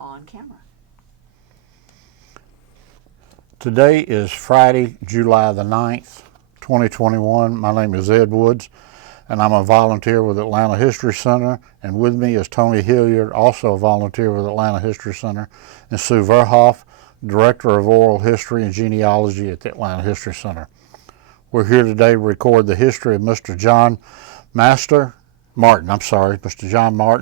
on camera. Today is Friday, July the 9th, 2021. My name is Ed Woods, and I'm a volunteer with Atlanta History Center. And with me is Tony Hilliard, also a volunteer with Atlanta History Center, and Sue Verhoff, Director of Oral History and Genealogy at the Atlanta History Center. We're here today to record the history of Mr. John Martin,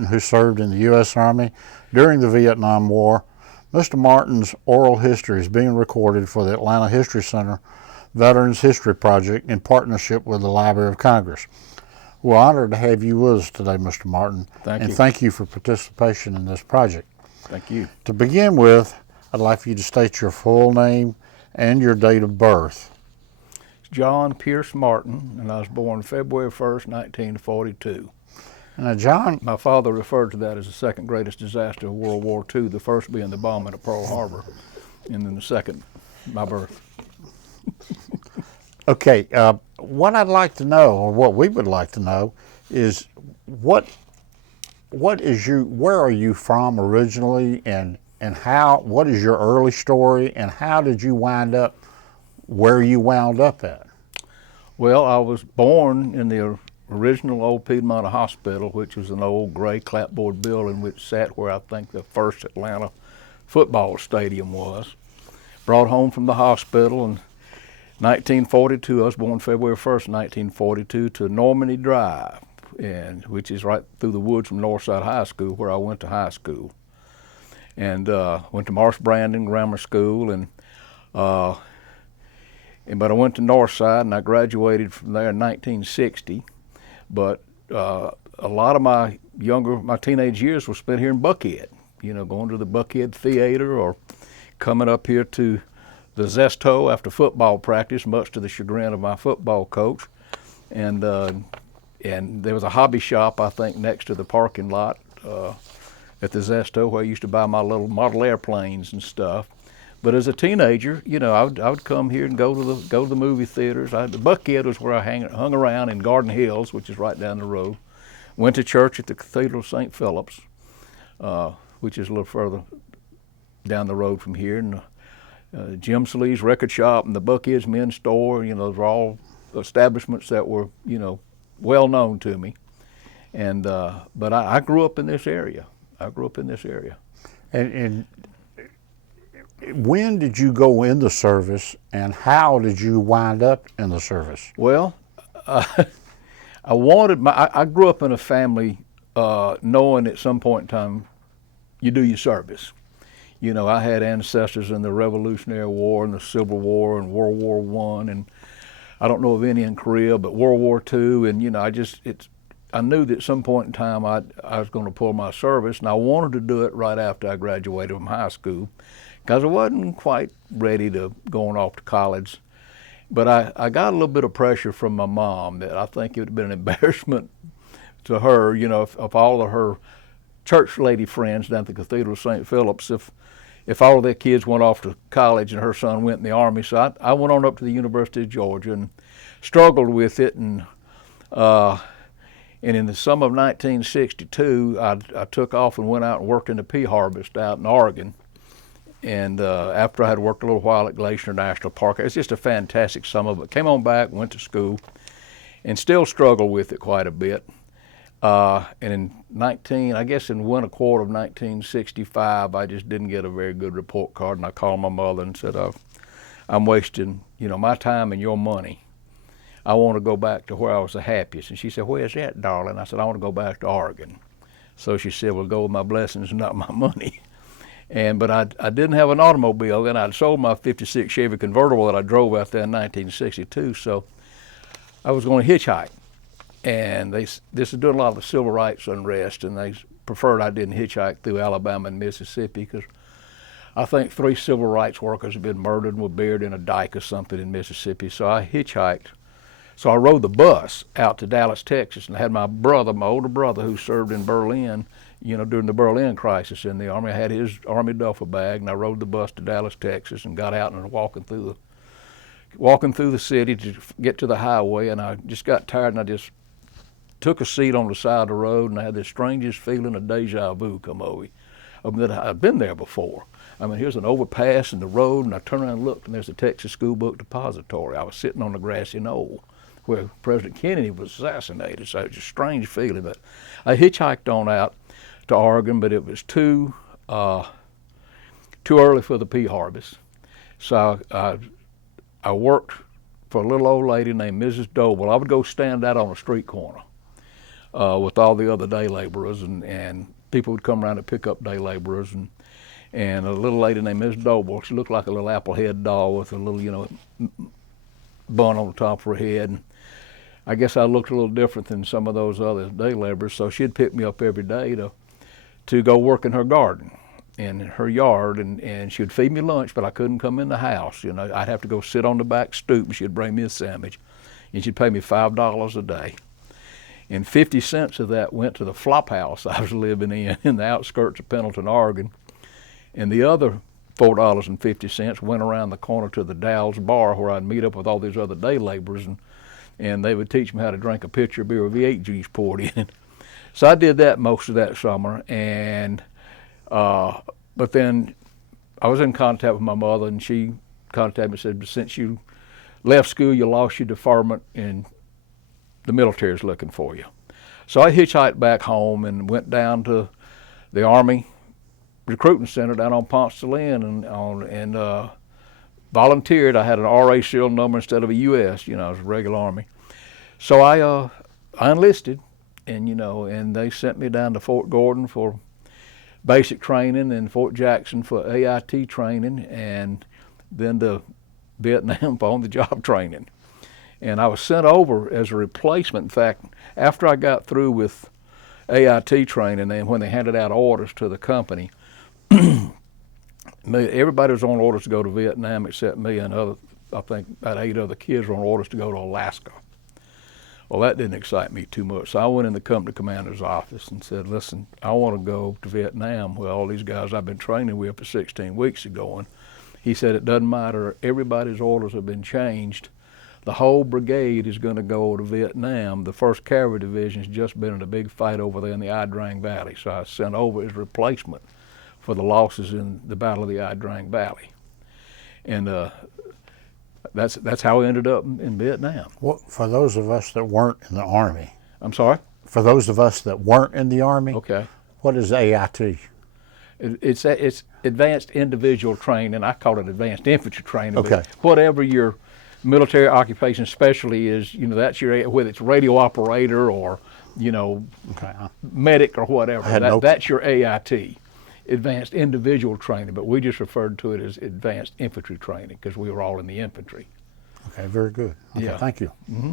who served in the U.S. Army during the Vietnam War. Mr. Martin's oral history is being recorded for the Atlanta History Center Veterans History Project in partnership with the Library of Congress. We're honored to have you with us today, Mr. Martin. Thank you. And thank you for participation in this project. Thank you. To begin with, I'd like for you to state your full name and your date of birth. John Pierce Martin, and I was born February 1st, 1942. Now, John, my father referred to that as the second greatest disaster of World War II, the first being the bombing of Pearl Harbor, and then the second, my birth. Okay, what I'd like to know, or what we would like to know, is where are you from originally, and what is your early story, and how did you wind up where you wound up at? Well, I was born in the original old Piedmont Hospital, which was an old gray clapboard building which sat where I think the first Atlanta football stadium was. Brought home from the hospital in 1942. I was born February 1st, 1942, to Normandy Drive, which is right through the woods from Northside High School, where I went to high school. And went to Marsh Brandon Grammar School, but I went to Northside, and I graduated from there in 1960. But a lot of my teenage years were spent here in Buckhead, going to the Buckhead Theater or coming up here to the Zesto after football practice, much to the chagrin of my football coach. And there was a hobby shop, I think, next to the parking lot at the Zesto, where I used to buy my little model airplanes and stuff. But as a teenager, I would come here and go to the movie theaters. The Buckhead was where I hung around in Garden Hills, which is right down the road. Went to church at the Cathedral of St. Philip's, which is a little further down the road from here. And Jim Slee's record shop and the Buckhead's men's store, those were all establishments that were, well known to me. And but I grew up in this area. And when did you go in the service, and how did you wind up in the service? Well, I grew up in a family knowing at some point in time you do your service. I had ancestors in the Revolutionary War and the Civil War and World War I, and I don't know of any in Korea, but World War II, and I knew that at some point in time I was going to pull my service, and I wanted to do it right after I graduated from high school, because I wasn't quite ready to going off to college. But I got a little bit of pressure from my mom that I think it would have been an embarrassment to her, if all of her church lady friends down at the Cathedral of St. Philip's, if all of their kids went off to college and her son went in the Army. So I went on up to the University of Georgia and struggled with it. And in the summer of 1962, I took off and went out and worked in the pea harvest out in Oregon. And after I had worked a little while at Glacier National Park, it was just a fantastic summer. But came on back, went to school, and still struggled with it quite a bit. And in winter quarter of 1965, I just didn't get a very good report card, and I called my mother and said, I'm wasting, my time and your money. I want to go back to where I was the happiest. And she said, where's that, darling? I said, I want to go back to Oregon. So she said, well, go with my blessings, not my money. But I didn't have an automobile then. I'd sold my '56 Chevy convertible that I drove out there in 1962, so I was going to hitchhike. And this is doing a lot of the civil rights unrest, and they preferred I didn't hitchhike through Alabama and Mississippi, because I think 3 civil rights workers had been murdered and were buried in a dike or something in Mississippi. So I hitchhiked. So I rode the bus out to Dallas, Texas, and I had my older brother who served in Berlin, during the Berlin crisis in the Army. I had his Army duffel bag, and I rode the bus to Dallas, Texas, and got out and was walking through the city to get to the highway, and I just got tired, and I just took a seat on the side of the road, and I had the strangest feeling of deja vu come over me. of them that I'd been there before. I mean, here's an overpass in the road, and I turned around and looked, and there's the Texas School Book Depository. I was sitting on the grassy knoll where President Kennedy was assassinated, so it was a strange feeling. But I hitchhiked on out to Oregon, but it was too early for the pea harvest. So I worked for a little old lady named Mrs. Doble. I would go stand out on a street corner with all the other day laborers, and people would come around to pick up day laborers, and a little lady named Miss Doble. She looked like a little applehead doll with a little, bun on the top of her head. And I guess I looked a little different than some of those other day laborers, so she'd pick me up every day to go work in her garden, in her yard, and she'd feed me lunch, but I couldn't come in the house. I'd have to go sit on the back stoop, and she'd bring me a sandwich, and she'd pay me $5 a day. And 50 cents of that went to the flop house I was living in the outskirts of Pendleton, Oregon. And the other $4.50 went around the corner to the Dow's bar, where I'd meet up with all these other day laborers, and they would teach me how to drink a pitcher of beer with V8 juice poured in. So I did that most of that summer, and but then I was in contact with my mother, and she contacted me and said, since you left school, you lost your deferment, and the military's looking for you. So I hitchhiked back home and went down to the Army recruiting center down on Ponce de Leon and volunteered. I had an RA serial number instead of a US, I was a regular Army. So I enlisted, and they sent me down to Fort Gordon for basic training, and Fort Jackson for AIT training, and then to Vietnam for on-the-job training. And I was sent over as a replacement. In fact, after I got through with AIT training, and when they handed out orders to the company, everybody was on orders to go to Vietnam except me and I think about 8 other kids were on orders to go to Alaska. Well, that didn't excite me too much. So I went in the company commander's office and said, listen, I want to go to Vietnam with all these guys I've been training with for 16 weeks ago. And he said, it doesn't matter. Everybody's orders have been changed. The whole brigade is going to go to Vietnam. The 1st Cavalry Division has just been in a big fight over there in the Ia Drang Valley. So I was sent over as replacement for the losses in the Battle of the Ia Drang Valley. And that's how I ended up in Vietnam. Well, for those of us that weren't in the Army. I'm sorry? For those of us that weren't in the Army. Okay. What is AIT? It's advanced individual training. I call it advanced infantry training. Okay. But whatever your military occupation specialty is, that's your, whether it's radio operator or, Okay. medic or whatever. That's your AIT, advanced individual training. But we just referred to it as advanced infantry training because we were all in the infantry. Okay, very good. Okay, Yeah. Thank you. Mm-hmm.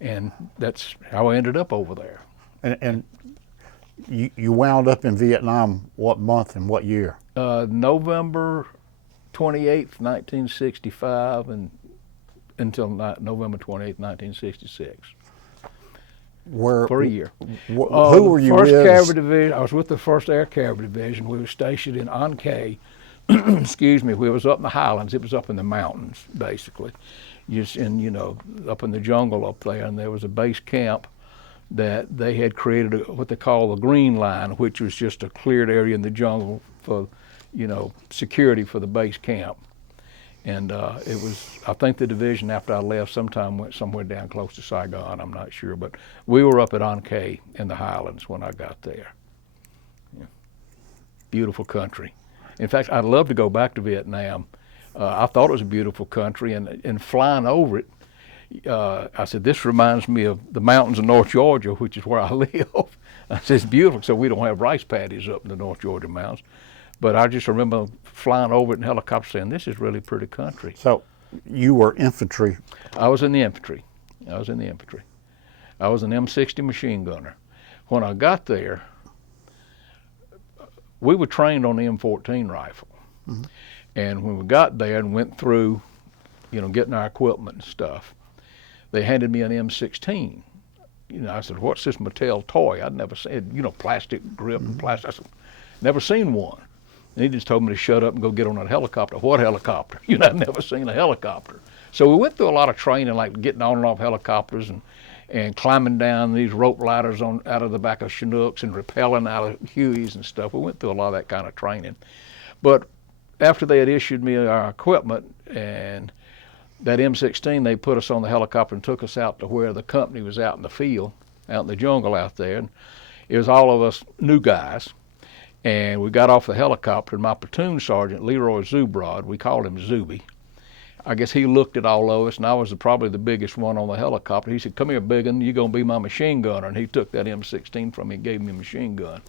And that's how I ended up over there. And you wound up in Vietnam what month and what year? November 28th, 1965, and until November 28th, 1966. For a year. Who were you with? 1st Cavalry Division. I was with the 1st Air Cavalry Division. We were stationed in An Khê. Excuse me. We was up in the highlands. It was up in the mountains, basically, just in up in the jungle up there. And there was a base camp that they had created what they call the Green Line, which was just a cleared area in the jungle for security for the base camp. And it was, I think the division after I left sometime went somewhere down close to Saigon, I'm not sure, but we were up at An Khê in the highlands when I got there. Yeah. Beautiful country. In fact, I'd love to go back to Vietnam. I thought it was a beautiful country, and flying over it, I said, this reminds me of the mountains of North Georgia, which is where I live. I said, it's beautiful, so we don't have rice paddies up in the North Georgia mountains. But I just remember flying over it in helicopter saying, this is really pretty country. So you were infantry? I was in the infantry. I was an M60 machine gunner. When I got there, we were trained on the M14 rifle. Mm-hmm. And when we got there and went through, getting our equipment and stuff, they handed me an M16. I said, what's this Mattel toy? I'd never seen, plastic grip and plastic. I said, never seen one. And he just told me to shut up and go get on that helicopter. What helicopter? I'd never seen a helicopter. So we went through a lot of training, like getting on and off helicopters and climbing down these rope ladders out of the back of Chinooks and rappelling out of Hueys and stuff. We went through a lot of that kind of training. But after they had issued me our equipment and that M16, they put us on the helicopter and took us out to where the company was out in the field, out in the jungle out there. And it was all of us new guys. And we got off the helicopter, and my platoon sergeant, Leroy Zubrod, we called him Zuby. I guess he looked at all of us, and I was probably the biggest one on the helicopter. He said, "Come here, biggin, you're going to be my machine gunner." And he took that M16 from me and gave me a machine gun,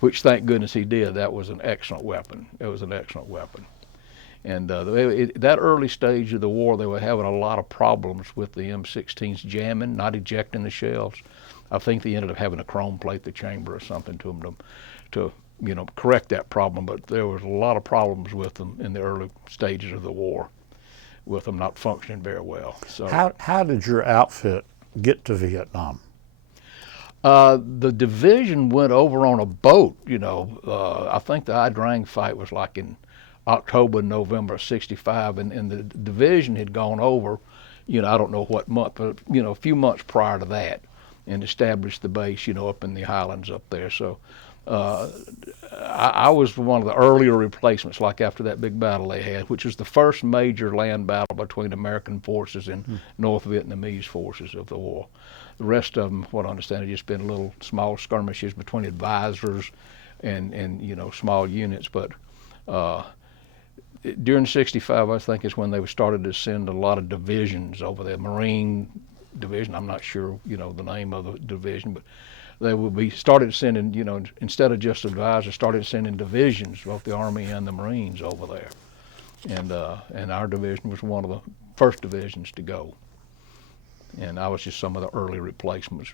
which thank goodness he did. That was an excellent weapon. It was an excellent weapon. And that early stage of the war, they were having a lot of problems with the M16s jamming, not ejecting the shells. I think they ended up having to chrome plate the chamber or something to them to correct that problem. But there was a lot of problems with them in the early stages of the war, with them not functioning very well. So how did your outfit get to Vietnam? The division went over on a boat. I think the Ia Drang fight was like in October, November of '65, and the division had gone over, I don't know what month, but a few months prior to that, and established the base, up in the highlands up there. So I was one of the earlier replacements, like after that big battle they had, which was the first major land battle between American forces and North Vietnamese forces of the war. The rest of them, what I understand, have just been little small skirmishes between advisors and small units. But during '65, I think is when they started to send a lot of divisions over there. Marine division, I'm not sure, the name of the division, but they would be started sending, instead of just advisors, started sending divisions, both the Army and the Marines over there. And our division was one of the first divisions to go. And I was just some of the early replacements,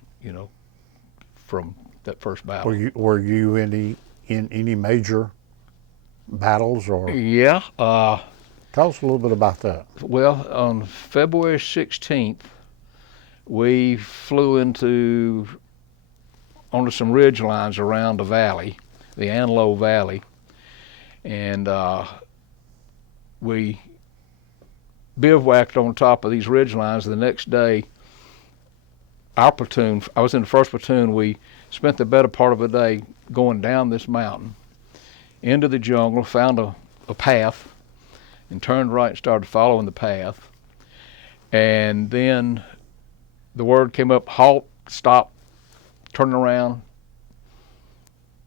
from that first battle. Were you in any major battles or? Yeah. Tell us a little bit about that. Well, on February 16th, we flew onto some ridge lines around the valley, the Anlo Valley, and we bivouacked on top of these ridge lines. The next day, our platoon, I was in the first platoon, we spent the better part of the day going down this mountain into the jungle, found a path, and turned right and started following the path. And then the word came up, halt, stop, turn around,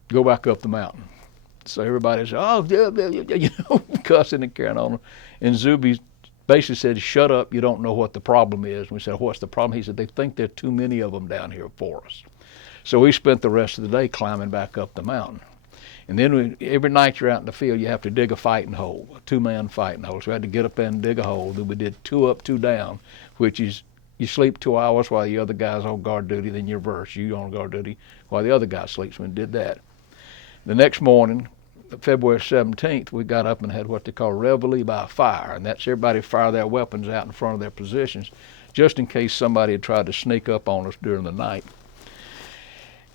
go back up the mountain. So everybody said, "Oh, yeah," cussing and carrying on. And Zuby basically said, "Shut up, you don't know what the problem is." And we said, "What's the problem?" He said, "They think there are too many of them down here for us." So we spent the rest of the day climbing back up the mountain. And then every night you're out in the field, you have to dig a fighting hole, a two-man fighting hole. So we had to get up there and dig a hole. Then we did 2 up, 2 down, which is you sleep 2 hours while the other guy's on guard duty, then you reverse. You on guard duty while the other guy sleeps. We did that. The next morning, February 17th, we got up and had what they call reveille by fire, and that's everybody fire their weapons out in front of their positions, just in case somebody had tried to sneak up on us during the night.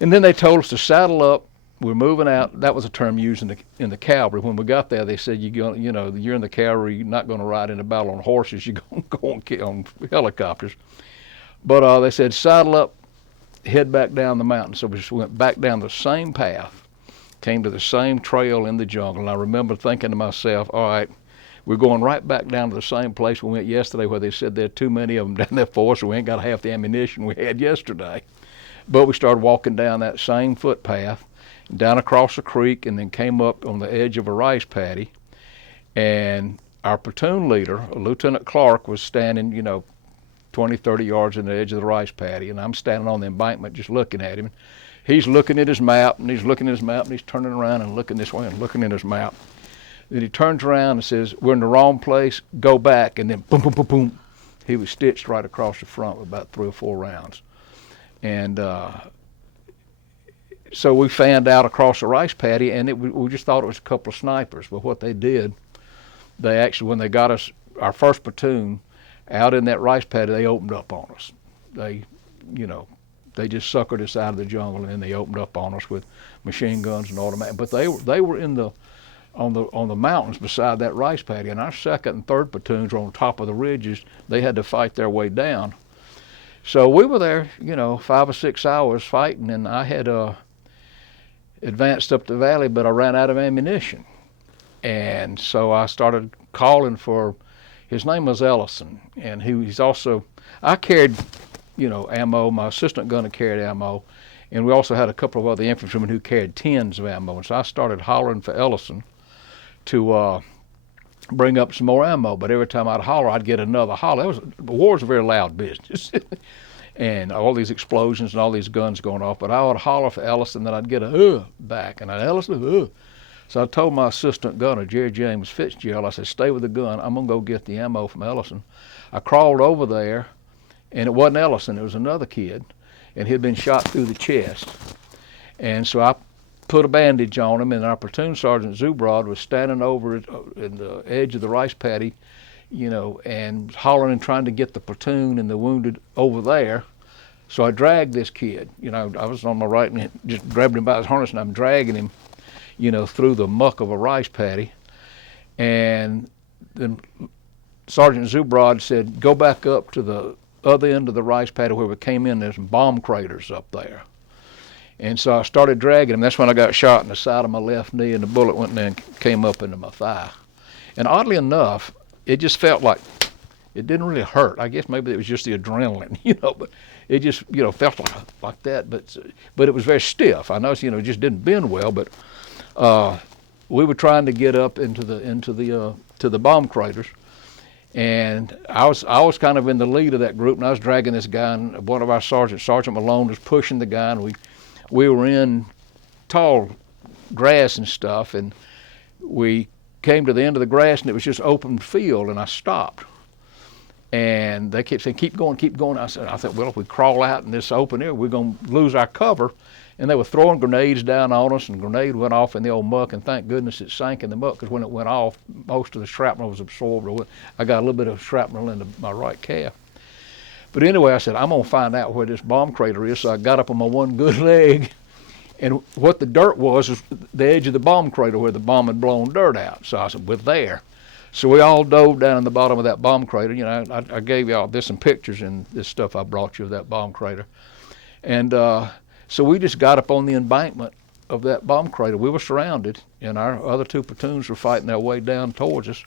And then they told us to saddle up. We're moving out. That was a term used in the cavalry. When we got there, they said, you're in the cavalry, you're not going to ride in a battle on horses, you're going to go on helicopters. But they said, saddle up, head back down the mountain. So we just went back down the same path, came to the same trail in the jungle. And I remember thinking to myself, all right, we're going right back down to the same place we went yesterday, where they said there are too many of them down there for us, so we ain't got half the ammunition we had yesterday. But we started walking down that same footpath, down across the creek, and then came up on the edge of a rice paddy. And our platoon leader, Lieutenant Clark, was standing, 20, 30 yards in the edge of the rice paddy, and I'm standing on the embankment just looking at him. He's looking at his map, and he's looking at his map, and he's turning around and looking this way and looking at his map. Then he turns around and says, "We're in the wrong place, go back." And then boom, boom, boom, boom, he was stitched right across the front with about 3 or 4 rounds. And so we fanned out across the rice paddy, and we just thought it was a couple of snipers. But what they did, they actually, when they got us, our first platoon, out in that rice paddy, they opened up on us. They just suckered us out of the jungle, and then they opened up on us with machine guns and automatic. But they were on the mountains beside that rice paddy, and our second and third platoons were on top of the ridges. They had to fight their way down. So we were there, 5 or 6 hours fighting, and I had advanced up the valley, but I ran out of ammunition. And so I started calling for, his name was Ellison, and he's also, I carried, ammo. My assistant gunner carried ammo, and we also had a couple of other infantrymen who carried tins of ammo. And so I started hollering for Ellison to bring up some more ammo. But every time I'd holler, I'd get another holler. War's a very loud business. And all these explosions and all these guns going off. But I would holler for Ellison, then I'd get a back. And Ellison, So I told my assistant gunner, Jerry James Fitzgerald, I said, stay with the gun. I'm going to go get the ammo from Ellison. I crawled over there, and it wasn't Ellison. It was another kid, and he'd been shot through the chest. And so I put a bandage on him, and our platoon sergeant, Zubrod, was standing over in the edge of the rice paddy, and hollering and trying to get the platoon and the wounded over there. So I dragged this kid. I was on my right and just grabbed him by his harness, and I'm dragging him, through the muck of a rice paddy. And then Sergeant Zubrod said, go back up to the other end of the rice paddy where we came in. There's some bomb craters up there. And so I started dragging him. That's when I got shot in the side of my left knee, and the bullet went in and came up into my thigh. And oddly enough, it just felt like it didn't really hurt. I guess maybe it was just the adrenaline, but it just, felt like that. But it was very stiff. I noticed, it just didn't bend well. But we were trying to get up into the bomb craters, and I was kind of in the lead of that group, and I was dragging this guy, and one of our sergeants, Sergeant Malone, was pushing the guy, and we were in tall grass and stuff, and we came to the end of the grass, and it was just open field, and I stopped. And they kept saying, keep going, keep going. I thought, well, if we crawl out in this open area, we're going to lose our cover. And they were throwing grenades down on us, and a grenade went off in the old muck, and thank goodness it sank in the muck, because when it went off, most of the shrapnel was absorbed. I got a little bit of shrapnel into my right calf. But anyway, I said, I'm going to find out where this bomb crater is. So I got up on my one good leg, and what the dirt was the edge of the bomb crater where the bomb had blown dirt out. So I said, we're there. So we all dove down in the bottom of that bomb crater. I gave y'all this some pictures and this stuff I brought you of that bomb crater. And so we just got up on the embankment of that bomb crater. We were surrounded, and our other two platoons were fighting their way down towards us.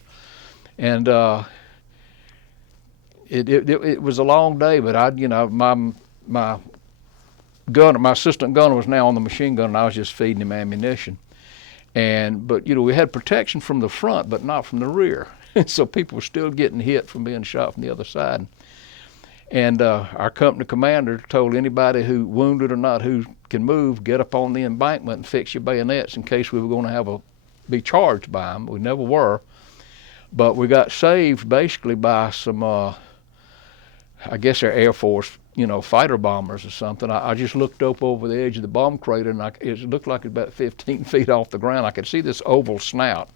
And it was a long day, but my gunner, my assistant gunner, was now on the machine gun, and I was just feeding him ammunition. But we had protection from the front, but not from the rear. So people were still getting hit from being shot from the other side. And our company commander told anybody who wounded or not who can move, get up on the embankment and fix your bayonets in case we were going to be charged by them. We never were, but we got saved basically by some, I guess they're Air Force, fighter bombers or something. I just looked up over the edge of the bomb crater, and it looked like it was about 15 feet off the ground. I could see this oval snout,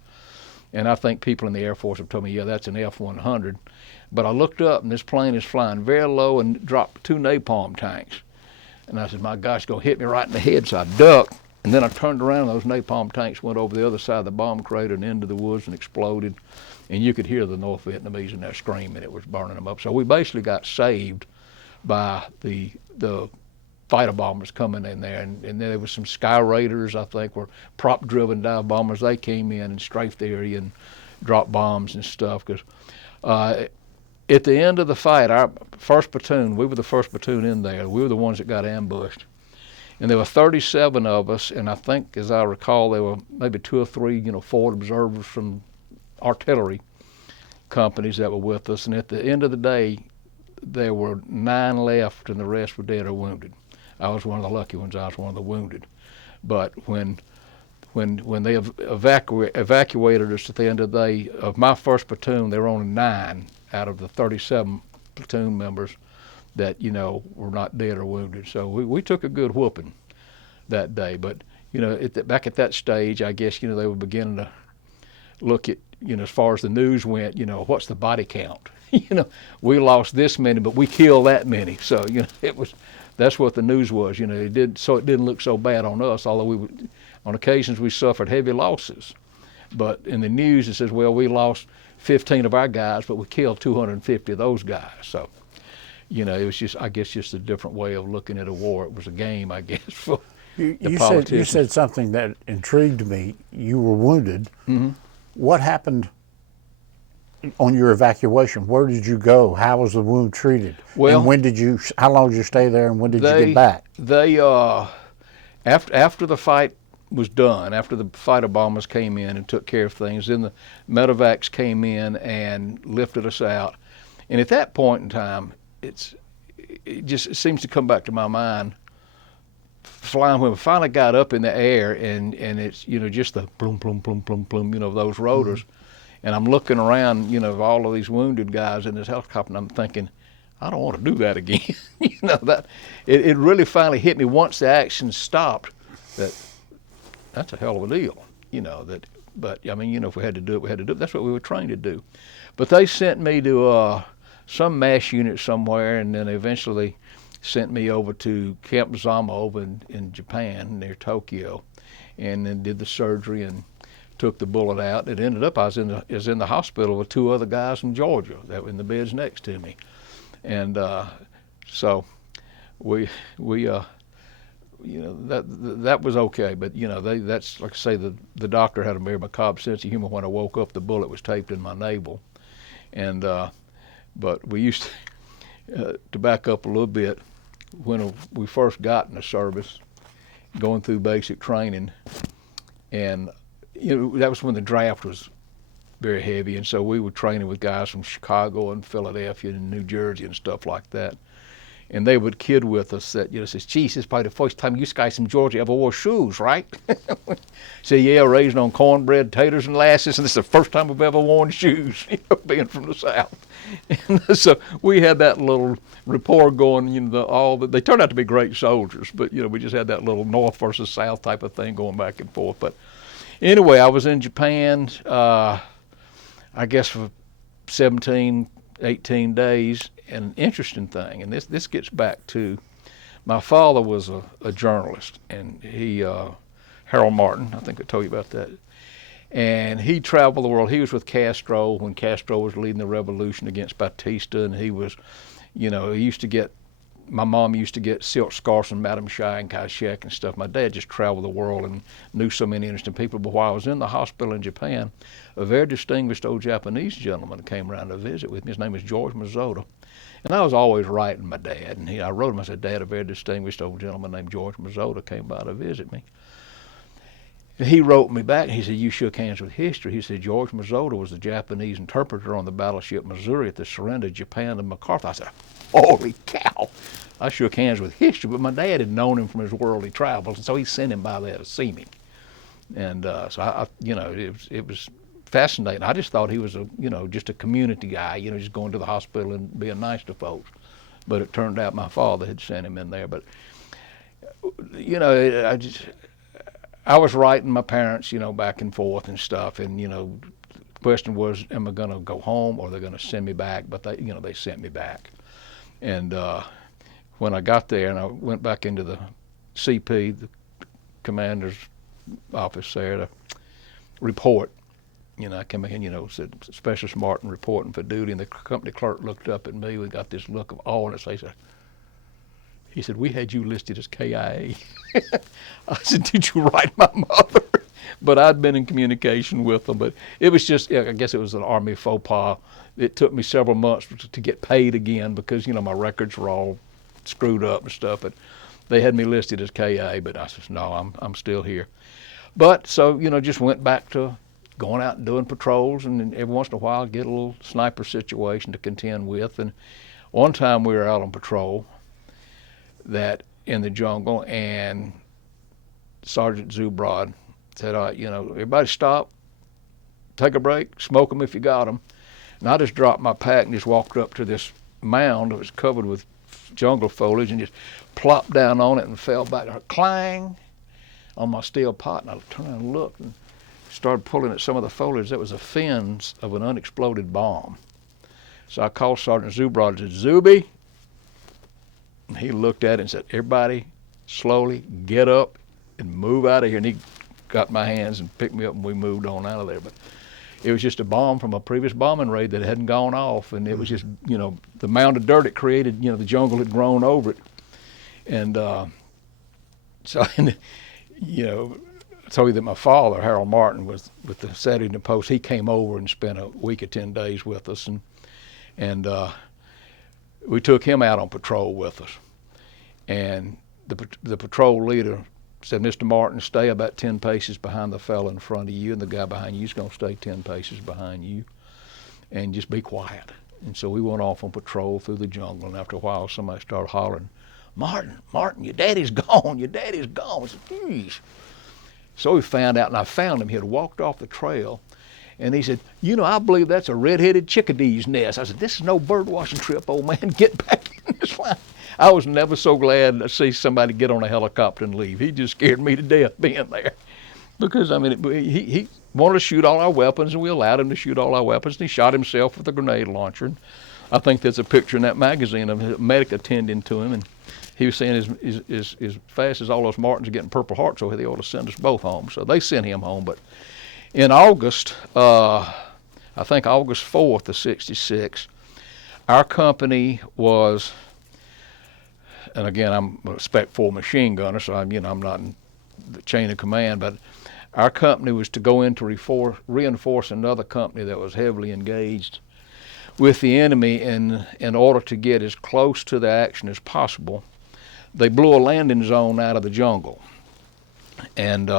and I think people in the Air Force have told me, yeah, that's an F-100. But I looked up, and this plane is flying very low and dropped 2 napalm tanks. And I said, my gosh, it's going to hit me right in the head. So I ducked, and then I turned around, and those napalm tanks went over the other side of the bomb crater and into the woods and exploded. And you could hear the North Vietnamese in there screaming. It was burning them up. So we basically got saved by the fighter bombers coming in there. And then there was some Sky Raiders, I think, were prop-driven dive bombers. They came in and strafed the area and dropped bombs and stuff. Because at the end of the fight, our first platoon, we were the first platoon in there. We were the ones that got ambushed. And there were 37 of us, and I think, as I recall, there were maybe 2 or 3, forward observers from artillery companies that were with us. And at the end of the day, there were 9 left, and the rest were dead or wounded. I was one of the lucky ones. I was one of the wounded. But when they evacuated us at the end of the day, of my first platoon, there were only 9 out of the 37 platoon members that, were not dead or wounded. So we took a good whooping that day. But, back at that stage, I guess, they were beginning to look at, as far as the news went, what's the body count? We lost this many, but we killed that many. So, that's what the news was. It didn't look so bad on us, although on occasions we suffered heavy losses. But in the news it says, well, we lost 15 of our guys, but we killed 250 of those guys. So, it was just, I guess, just a different way of looking at a war. It was a game, I guess, for the You politicians. said something that intrigued me. You were wounded. Mm-hmm. What happened on your evacuation? Where did you go? How was the wound treated? Well, and how long did you stay there, and when did you get back? They after the fight was done, after the fighter bombers came in and took care of things, then the medevacs came in and lifted us out. And at that point in time, it seems to come back to my mind. Flying, when we finally got up in the air, and it's just the bloom bloom bloom bloom bloom, those rotors. Mm-hmm. And I'm looking around, of all of these wounded guys in this helicopter, and I'm thinking, I don't want to do that again. That it really finally hit me once the action stopped that that's a hell of a deal. But I mean, if we had to do it, we had to do it. That's what we were trained to do. But they sent me to some MASH unit somewhere, and then eventually sent me over to Camp Zama over in Japan near Tokyo, and then did the surgery and took the bullet out. It ended up I was in the hospital with two other guys from Georgia that were in the beds next to me, and so we that was okay. But that's like I say, the doctor had a very macabre sense of humor. When I woke up, the bullet was taped in my navel, and but we used to back up a little bit. When we first got in the service, going through basic training, and that was when the draft was very heavy, and so we were training with guys from Chicago and Philadelphia and New Jersey and stuff like that. And they would kid with us that, says, geez, this is probably the first time you guys from Georgia ever wore shoes, right? Say, yeah, raised on cornbread, taters, and lasses, and this is the first time we've ever worn shoes, being from the South. And so we had that little rapport going, they turned out to be great soldiers, but, we just had that little North versus South type of thing going back and forth. But anyway, I was in Japan, I guess for 17, 18 days. An interesting thing, and this gets back to my father was a journalist, and he Harold Martin, I think I told you about that, and he traveled the world. He was with Castro when Castro was leading the revolution against Batista, and he was, he used to get, my mom used to get silk scarves from Madame Shai and Kai-shek and stuff. My dad just traveled the world and knew so many interesting people. But while I was in the hospital in Japan, a very distinguished old Japanese gentleman came around to visit with me. His name was George Mazoda. And I was always writing my dad. And I wrote him, I said, Dad, a very distinguished old gentleman named George Mazoda came by to visit me. And he wrote me back, and he said, you shook hands with history. He said, George Mazoda was the Japanese interpreter on the battleship Missouri at the surrender of Japan to MacArthur. I said, holy cow. I shook hands with history, but my dad had known him from his worldly travels, and so he sent him by there to see me. And so it was fascinating. I just thought he was just a community guy, just going to the hospital and being nice to folks. But it turned out my father had sent him in there. But I was writing my parents, back and forth and stuff, and the question was, am I going to go home or they're going to send me back? But they sent me back. And when I got there and I went back into the CP, the commander's office there, to report, I came in, said Specialist Martin reporting for duty, and the company clerk looked up at me. We got this look of awe on his face. He said, we had you listed as KIA. I said, did you write my mother? But I'd been in communication with them. But it was just, I guess it was an Army faux pas. It took me several months to get paid again because, my records were all screwed up and stuff. But they had me listed as KIA, but I said, no, I'm still here. But so, just went back to going out and doing patrols, and every once in a while get a little sniper situation to contend with. And one time we were out on patrol that in the jungle, and Sergeant Zubrod said, all right, everybody stop, take a break, smoke them if you got them. And I just dropped my pack and just walked up to this mound that was covered with jungle foliage and just plopped down on it and fell back, clang, on my steel pot. And I turned around and looked and started pulling at some of the foliage. That was the fins of an unexploded bomb. So I called Sergeant Zubrod and said, Zuby. And he looked at it and said, everybody slowly get up and move out of here. And he got my hands and picked me up, and we moved on out of there. But It was just a bomb from a previous bombing raid that hadn't gone off, and it was just, you know, the mound of dirt it created, you know, the jungle had grown over it. And so, you know, I told you that my father, Harold Martin, was with the Saturday Evening Post. He came over and spent a week or 10 days with us, and we took him out on patrol with us. And the patrol leader said, Mr. Martin, stay about 10 paces behind the fellow in front of you, and the guy behind you is going to stay 10 paces behind you, and just be quiet. And so we went off on patrol through the jungle, and after a while somebody started hollering, Martin, Martin, your daddy's gone, your daddy's gone. I said, geez. So we found out, and I found him. He had walked off the trail, and he said, you know, I believe that's a red-headed chickadee's nest. I said, this is no bird watching trip, old man. Get back in this line. I was never so glad to see somebody get on a helicopter and leave. He just scared me to death being there. Because, I mean, he wanted to shoot all our weapons, and we allowed him to shoot all our weapons, and he shot himself with a grenade launcher. And I think there's a picture in that magazine of a medic attending to him, and he was saying as fast as all those Martins are getting Purple Hearts over, they ought to send us both home. So they sent him home. But in August, I think August 4th of '66, our company was, and again, I'm a Spec 4 machine gunner, so I'm not in the chain of command, but our company was to go in to reinforce another company that was heavily engaged with the enemy in order to get as close to the action as possible. They blew a landing zone out of the jungle, and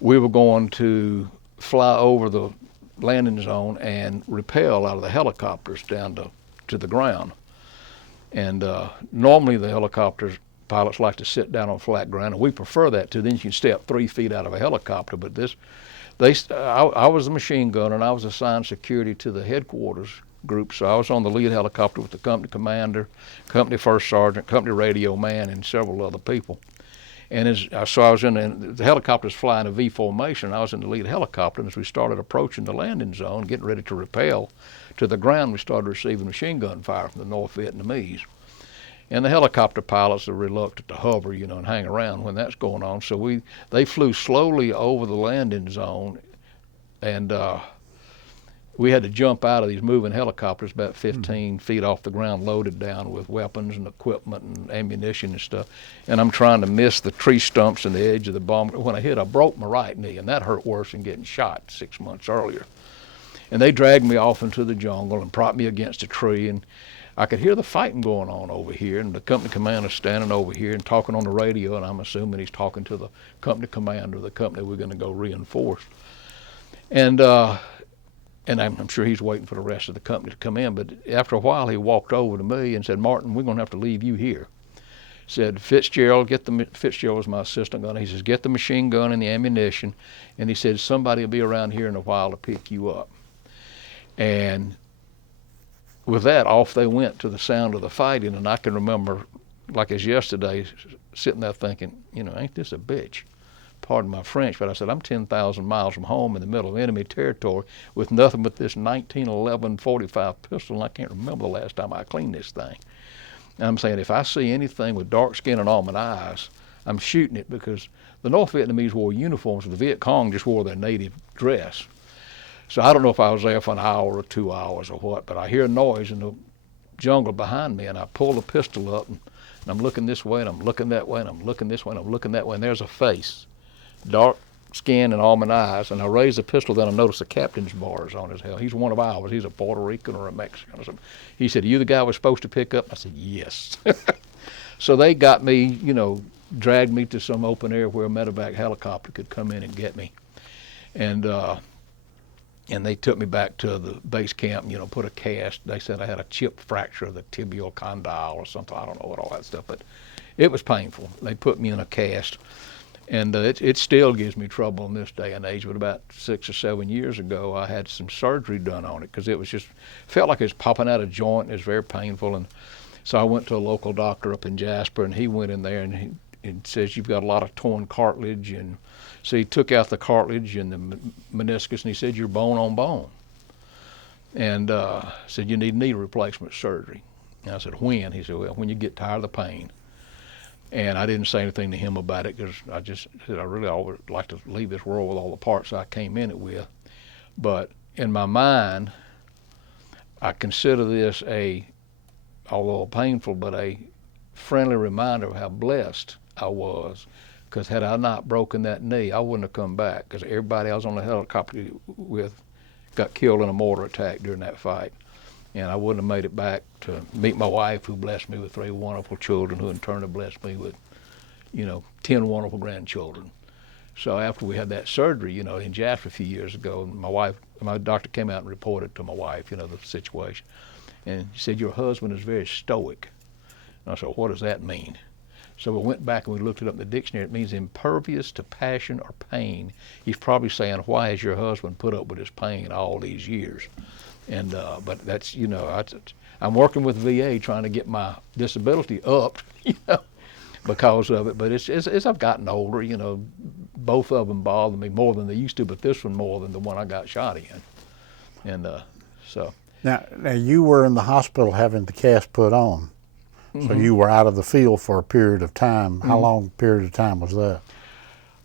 we were going to fly over the landing zone and rappel out of the helicopters down to the ground. And normally the helicopters pilots like to sit down on flat ground, and we prefer that too. Then you can step 3 feet out of a helicopter. But I was a machine gunner, and I was assigned security to the headquarters group. So I was on the lead helicopter with the company commander, company first sergeant, company radio man, and several other people. And so I was in the helicopter's flying a V formation, and I was in the lead helicopter. And as we started approaching the landing zone, getting ready to rappel to the ground, we started receiving machine gun fire from the North Vietnamese. And the helicopter pilots are reluctant to hover, and hang around when that's going on. So they flew slowly over the landing zone, and we had to jump out of these moving helicopters about 15 feet off the ground, loaded down with weapons and equipment and ammunition and stuff. And I'm trying to miss the tree stumps and the edge of the bomb. When I hit, I broke my right knee, and that hurt worse than getting shot 6 months earlier. And they dragged me off into the jungle and propped me against a tree, and I could hear the fighting going on over here, and the company commander standing over here and talking on the radio, and I'm assuming he's talking to the company commander of the company we're going to go reinforce. And I'm sure he's waiting for the rest of the company to come in. But after a while, he walked over to me and said, Martin, we're going to have to leave you here. Said, Fitzgerald was my assistant gunner. He says, get the machine gun and the ammunition. And he said, somebody will be around here in a while to pick you up. And with that, off they went to the sound of the fighting. And I can remember, like as yesterday, sitting there thinking, ain't this a bitch? Pardon my French, but I said, I'm 10,000 miles from home in the middle of enemy territory with nothing but this 1911 45 pistol, and I can't remember the last time I cleaned this thing. And I'm saying, if I see anything with dark skin and almond eyes, I'm shooting it, because the North Vietnamese wore uniforms, the Viet Cong just wore their native dress. So I don't know if I was there for an hour or 2 hours or what, but I hear a noise in the jungle behind me, and I pull the pistol up, and I'm looking this way, and I'm looking that way, and I'm looking this way, and I'm looking that way, and there's a face. Dark skin and almond eyes, and I raised the pistol, then I noticed the captain's bars on his helmet. He's one of ours. He's a Puerto Rican or a Mexican or something. He said, are you the guy we're supposed to pick up? I said, yes. So they got me, dragged me to some open area where a medevac helicopter could come in and get me. And they took me back to the base camp, put a cast. They said I had a chip fracture of the tibial condyle or something. I don't know what all that stuff, but it was painful. They put me in a cast. And it still gives me trouble in this day and age. But about 6 or 7 years ago, I had some surgery done on it, because it was felt like it was popping out of joint. And it was very painful. And so I went to a local doctor up in Jasper, and he went in there and he says, you've got a lot of torn cartilage. And so he took out the cartilage and the meniscus, and he said, you're bone on bone. And said, you need knee replacement surgery. And I said, when? He said, well, when you get tired of the pain. And I didn't say anything to him about it, because I just said I really always like to leave this world with all the parts I came in it with. But in my mind, I consider this although painful, but a friendly reminder of how blessed I was. Because had I not broken that knee, I wouldn't have come back. Because everybody I was on the helicopter with got killed in a mortar attack during that fight. And I wouldn't have made it back to meet my wife, who blessed me with 3 wonderful children, who in turn have blessed me with, 10 wonderful grandchildren. So after we had that surgery, in Jasper a few years ago, my doctor came out and reported to my wife, the situation. And she said, "Your husband is very stoic." And I said, "What does that mean?" So we went back and we looked it up in the dictionary. It means impervious to passion or pain. He's probably saying, "Why has your husband put up with his pain all these years?" And but that's, I'm working with VA trying to get my disability upped, because of it. But it's as I've gotten older, both of them bother me more than they used to, but this one more than the one I got shot in. And so. Now you were in the hospital having the cast put on. So you were out of the field for a period of time. How long a period of time was that?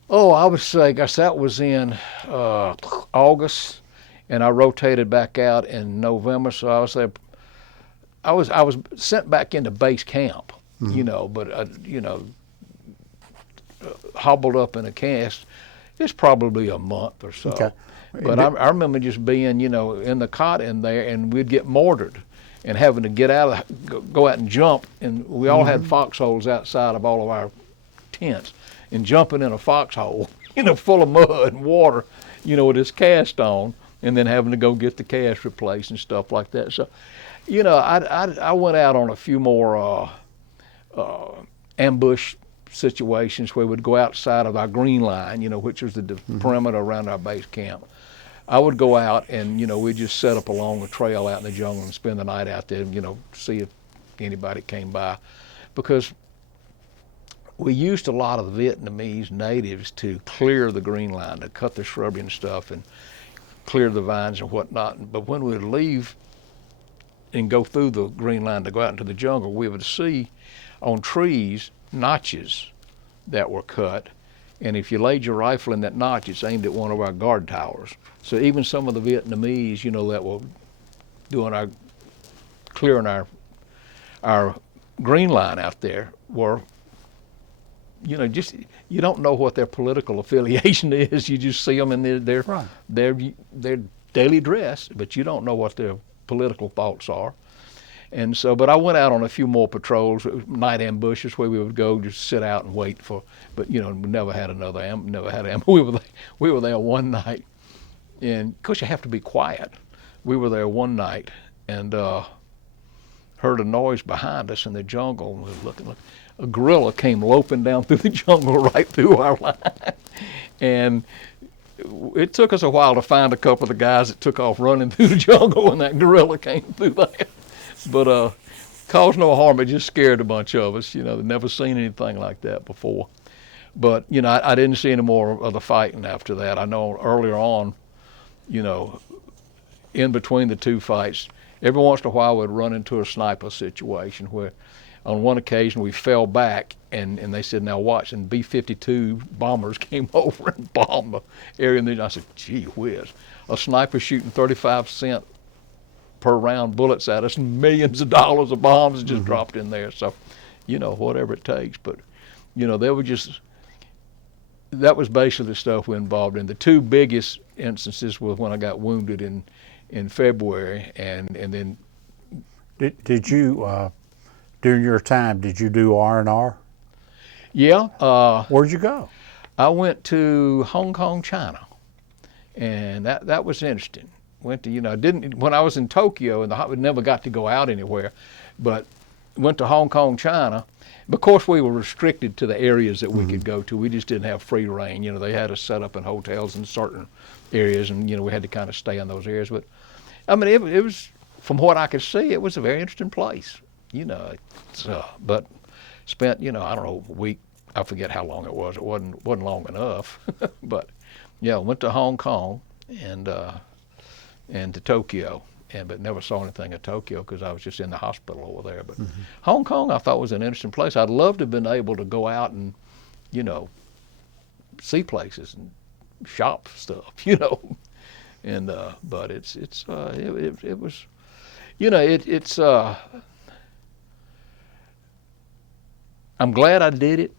Oh, I would say, gosh, that was in August, and I rotated back out in November. So I was there. I was sent back into base camp, but hobbled up in a cast. It's probably a month or so. Okay. But I remember just being, in the cot in there, and we'd get mortared. And having to get out go out and jump, and we all had foxholes outside of all of our tents, and jumping in a foxhole, full of mud and water, with this cast on, and then having to go get the cast replaced and stuff like that. So, I went out on a few more ambush situations where we'd go outside of our green line, which was the perimeter around our base camp. I would go out and, we'd just set up along the trail out in the jungle and spend the night out there, see if anybody came by. Because we used a lot of the Vietnamese natives to clear the green line, to cut the shrubbery and stuff and clear the vines and whatnot. But when we would leave and go through the green line to go out into the jungle, we would see on trees notches that were cut. And if you laid your rifle in that notch, it's aimed at one of our guard towers. So even some of the Vietnamese, that were doing clearing our green line out there were, you don't know what their political affiliation is. You just see them in their daily dress, but you don't know what their political thoughts are. And so, but I went out on a few more patrols, night ambushes, where we would go just sit out and wait for. But we never had never had ambush. We were there one night, and of course you have to be quiet. We were there one night and heard a noise behind us in the jungle. And we were looking. A gorilla came loping down through the jungle right through our line, and it took us a while to find a couple of the guys that took off running through the jungle when that gorilla came through there. But caused no harm. It just scared a bunch of us. They'd never seen anything like that before. But I didn't see any more of the fighting after that. I know earlier on, in between the two fights, every once in a while we'd run into a sniper situation where, on one occasion we fell back and they said, "Now watch," and B-52 bombers came over and bombed the area. And then I said, "Gee whiz, a sniper shooting 35-cent per round bullets at us, and millions of dollars of bombs just dropped in there." So, whatever it takes. But, that was basically the stuff we involved in. The two biggest instances was when I got wounded in February, and then. Did you, during your time, did you do R&R? Yeah. Where'd you go? I went to Hong Kong, China, and that was interesting. Went to, when I was in Tokyo, and we never got to go out anywhere, but went to Hong Kong, China. Of course, we were restricted to the areas that we could go to. We just didn't have free reign. They had us set up in hotels in certain areas, and, we had to kind of stay in those areas. But, I mean, it was, from what I could see, it was a very interesting place, but spent, I don't know, a week. I forget how long it was. It wasn't long enough. But, went to Hong Kong and to Tokyo, but never saw anything in Tokyo because I was just in the hospital over there. But Hong Kong I thought was an interesting place. I'd love to have been able to go out and, see places and shop stuff, And but it was, you know, it's I'm glad I did it,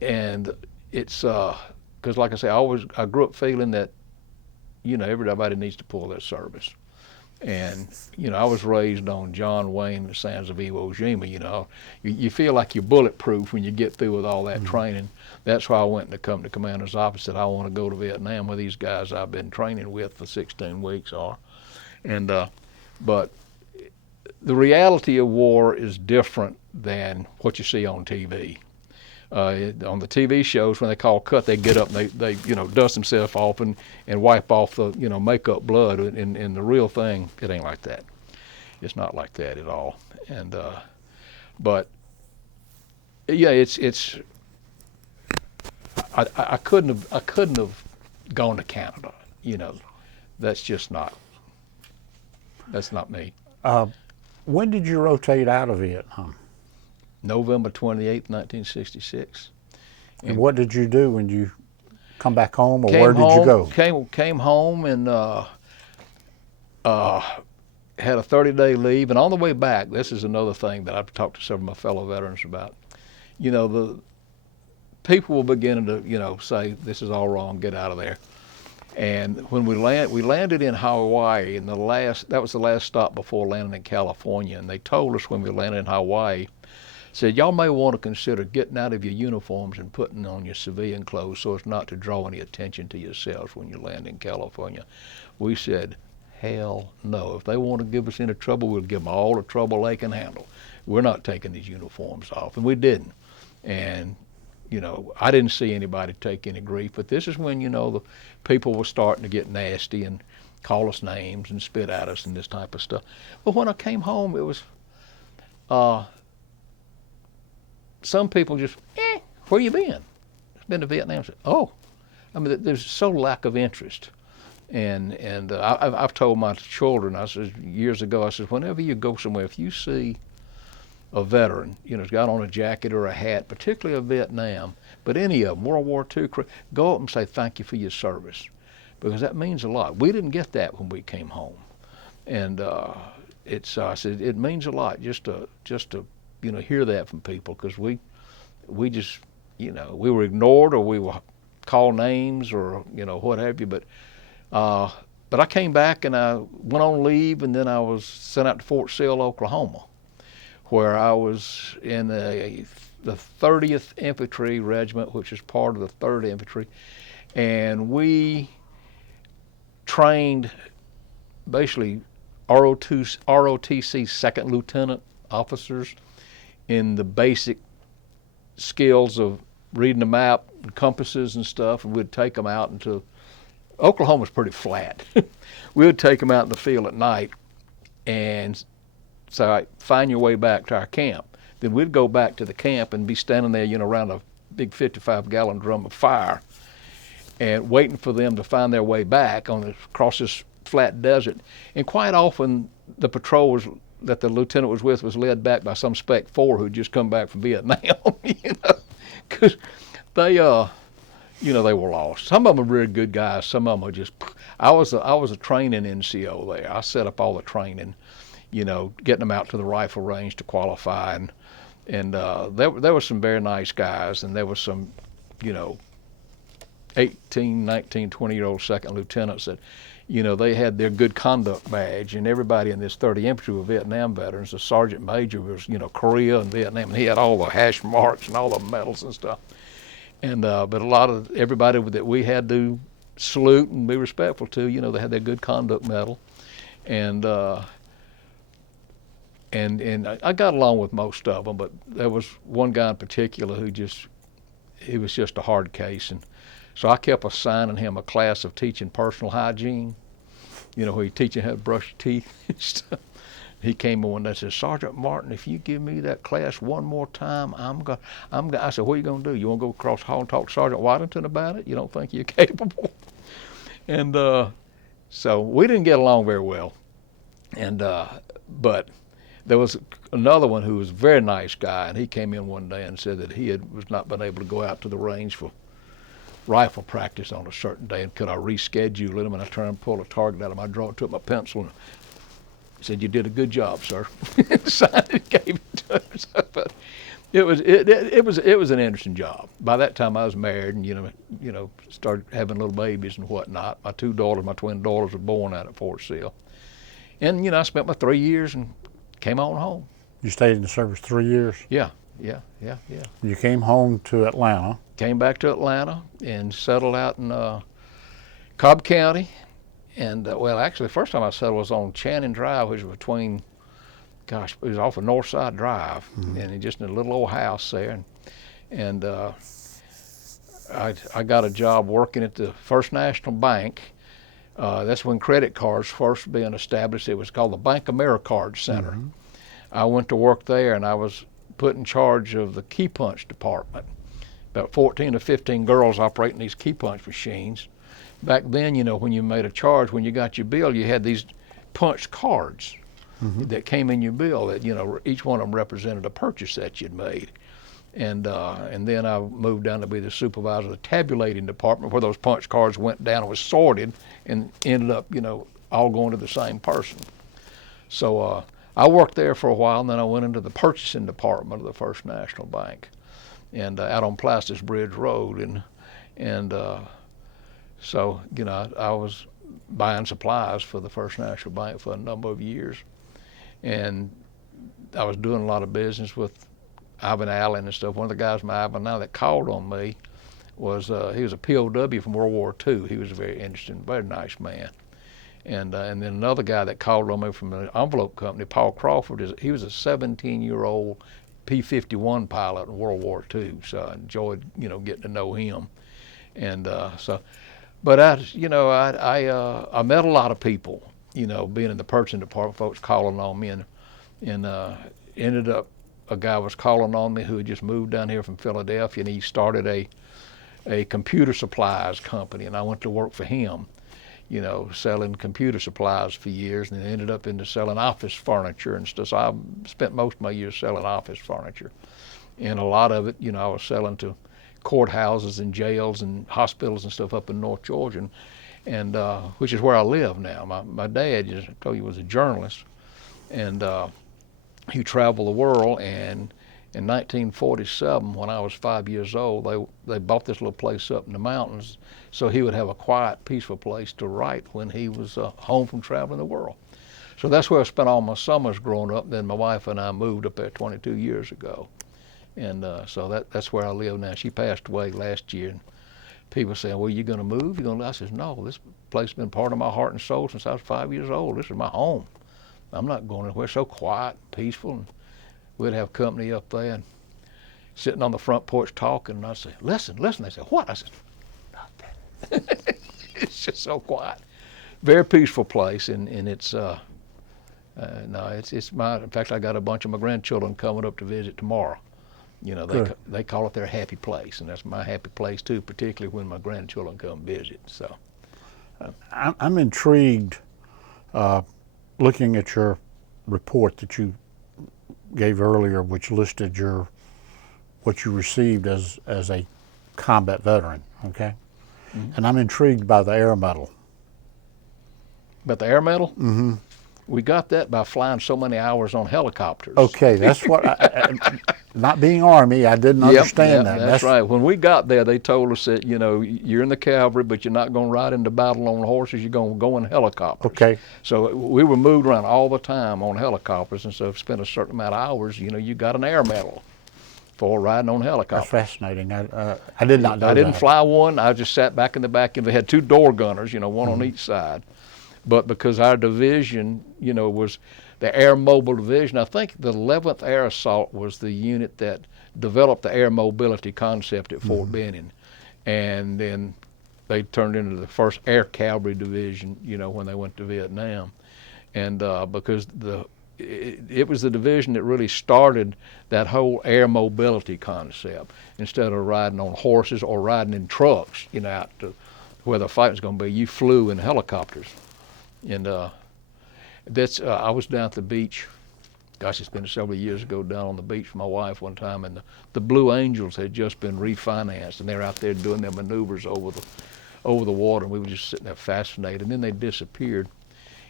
and it's because like I say, I grew up feeling that, you know, everybody needs to pull their service. And, you know, I was raised on John Wayne and the Sands of Iwo Jima. You know, you feel like you're bulletproof when you get through with all that training. That's why I went to come to commander's office, said I want to go to Vietnam where these guys I've been training with for 16 weeks are. And but the reality of war is different than what you see on TV. On the TV shows, when they call cut, they get up and they you know, dust themselves off and wipe off the, you know, makeup blood. In the real thing, it ain't like that. It's not like that at all. And but yeah, it's I couldn't have gone to Canada. You know, that's not me. When did you rotate out of Vietnam? November 28th, 1966. And what did you do when you come back home, or where did you go? Came home and had a 30-day leave. And on the way back, this is another thing that I've talked to several of my fellow veterans about. You know, the people were beginning to, you know, say, this is all wrong, get out of there. And when we landed in Hawaii, and that was the last stop before landing in California. And they told us when we landed in Hawaii, said, y'all may want to consider getting out of your uniforms and putting on your civilian clothes so as not to draw any attention to yourselves when you land in California. We said, hell no. If they want to give us any trouble, we'll give them all the trouble they can handle. We're not taking these uniforms off. And we didn't. And, you know, I didn't see anybody take any grief, but this is when, you know, the people were starting to get nasty and call us names and spit at us and this type of stuff. But when I came home, it was, some people just, where you been? Been to Vietnam. Oh, I mean, there's so lack of interest. And I've told my children, I said years ago, I said, whenever you go somewhere, if you see a veteran, you know, has got on a jacket or a hat, particularly of Vietnam, but any of them, World War II, go up and say thank you for your service, because that means a lot. We didn't get that when we came home, and I said it means a lot just to you know, hear that from people, because we just, you know, we were ignored or we were called names or, you know, what have you. But I came back and I went on leave, and then I was sent out to Fort Sill, Oklahoma, where I was in the 30th Infantry Regiment, which is part of the 3rd Infantry, and we trained basically ROTC second lieutenant officers in the basic skills of reading the map and compasses and stuff, and we'd take them out into, Oklahoma's pretty flat. We would take them out in the field at night and say, find your way back to our camp. Then we'd go back to the camp and be standing there, you know, around a big 55-gallon drum of fire and waiting for them to find their way back across this flat desert. And quite often the patrol that the lieutenant was with was led back by some Spec 4 who'd just come back from Vietnam, you know, because they, you know, they were lost. Some of them are really good guys. Some of them are just, I was a training NCO there. I set up all the training, you know, getting them out to the rifle range to qualify. And there were some very nice guys, and there was some, you know, 18, 19, 20-year-old second lieutenants that, you know, they had their good conduct badge, and everybody in this 30 Infantry were Vietnam veterans. The sergeant major was, you know, Korea and Vietnam, and he had all the hash marks and all the medals and stuff. And but a lot of everybody that we had to salute and be respectful to, you know, they had their good conduct medal, and I got along with most of them, but there was one guy in particular who he was just a hard case, and so I kept assigning him a class of teaching personal hygiene, you know, where you're teaching how to brush your teeth and stuff. He came in one day and said, Sergeant Martin, if you give me that class one more time, I said, what are you going to do? You want to go across the hall and talk to Sergeant Waddington about it? You don't think you're capable? And so we didn't get along very well. And but there was another one who was a very nice guy, and he came in one day and said that he was not been able to go out to the range for rifle practice on a certain day, and could I reschedule it? And I turned and pulled a target out of my drawer, took my pencil, and said, "You did a good job, sir." Signed it, gave it to him. So, but it was an interesting job. By that time, I was married, and started having little babies and whatnot. My twin daughters, were born out at Fort Sill, and I spent my 3 years and came on home. You stayed in the service 3 years? Yeah. You came home to Atlanta. Came back to Atlanta and settled out in Cobb County. And actually, the first time I settled was on Channing Drive, which was it was off of Northside Drive, and just in a little old house there. And I got a job working at the First National Bank. That's when credit cards first being established. It was called the Bank AmeriCard Center. I went to work there, and I was put in charge of the key punch department. About 14 or 15 girls operating these key punch machines. Back then, when you made a charge, when you got your bill, you had these punched cards that came in your bill that, each one of them represented a purchase that you'd made. And then I moved down to be the supervisor of the tabulating department, where those punch cards went down and was sorted and ended up, all going to the same person. So I worked there for a while, and then I went into the purchasing department of the First National Bank, and out on Plastis Bridge Road, and so I was buying supplies for the First National Bank for a number of years, and I was doing a lot of business with Ivan Allen and stuff. One of the guys from Ivan Allen that called on me was he was a POW from World War II. He was a very interesting, very nice man. And then another guy that called on me from the envelope company, Paul Crawford, he was a 17-year-old P-51 pilot in World War II. So I enjoyed, getting to know him. And but I met a lot of people, being in the purchasing department, folks calling on me, and ended up a guy was calling on me who had just moved down here from Philadelphia, and he started a computer supplies company, and I went to work for him. Selling computer supplies for years, and then ended up into selling office furniture and stuff. So I spent most of my years selling office furniture. And a lot of it, I was selling to courthouses and jails and hospitals and stuff up in North Georgia, and which is where I live now. My dad, as I told you, was a journalist, and he traveled the world, and in 1947, when I was 5 years old, they bought this little place up in the mountains so he would have a quiet, peaceful place to write when he was home from traveling the world. So that's where I spent all my summers growing up. Then my wife and I moved up there 22 years ago. And so that's where I live now. She passed away last year. And people saying, "Well, you going to move? You going to?" I says, "No, this place has been part of my heart and soul since I was 5 years old. This is my home. I'm not going anywhere." It's so quiet, peaceful. And we'd have company up there and sitting on the front porch talking, and I'd say, listen. They said, "What?" I said, "Nothing." It's just so quiet. Very peaceful place, and it's it's my. In fact, I got a bunch of my grandchildren coming up to visit tomorrow. They call it their happy place, and that's my happy place too, particularly when my grandchildren come visit. So I'm intrigued looking at your report that you gave earlier, which listed what you received as a combat veteran, okay? And I'm intrigued by the air medal. But the air medal? Mm-hmm. We got that by flying so many hours on helicopters. Okay, that's what, not being Army, I didn't understand that. That's right. When we got there, they told us that, you're in the cavalry, but you're not going to ride into battle on horses, you're going to go in helicopters. Okay. So we were moved around all the time on helicopters, and so if you spent a certain amount of hours, you got an air medal for riding on helicopters. That's fascinating. I did not know that. I didn't fly one. I just sat back in the back, and we had two door gunners, one on each side. But because our division, was the Air Mobile Division, I think the 11th Air Assault was the unit that developed the air mobility concept at Fort Benning. And then they turned into the 1st Air Cavalry Division, when they went to Vietnam. And because it was the division that really started that whole air mobility concept. Instead of riding on horses or riding in trucks, out to where the fight was going to be, you flew in helicopters. And I was down at the beach gosh, it's been several years ago, down on the beach with my wife one time, and the Blue Angels had just been refinanced, and they're out there doing their maneuvers over the water, and we were just sitting there fascinated, and then they disappeared.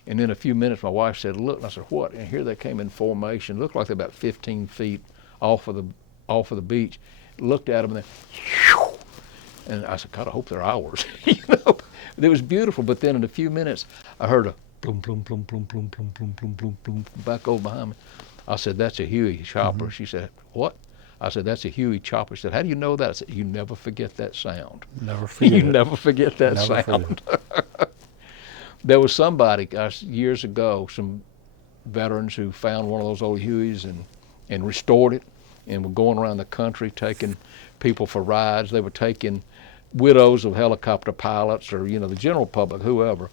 And in a few minutes, my wife said, "Look," and I said, "What?" And here they came in formation. Looked like they're about 15 feet off of the beach. Looked at them, and then, and I said, "God, I hope they're ours." You know, it was beautiful. But then in a few minutes, I heard a plum, plum, plum, plum, plum, plum, plum, plum, plum, plum, back over behind me. I said, "That's a Huey chopper." She said, "What?" I said, "That's a Huey chopper." She said, "How do you know that?" I said, "You never forget that sound. Never forget You it. never forget that Never sound." forget. There was somebody, gosh, years ago, some veterans who found one of those old Hueys and restored it, and were going around the country taking people for rides. They were taking widows of helicopter pilots, or the general public, whoever.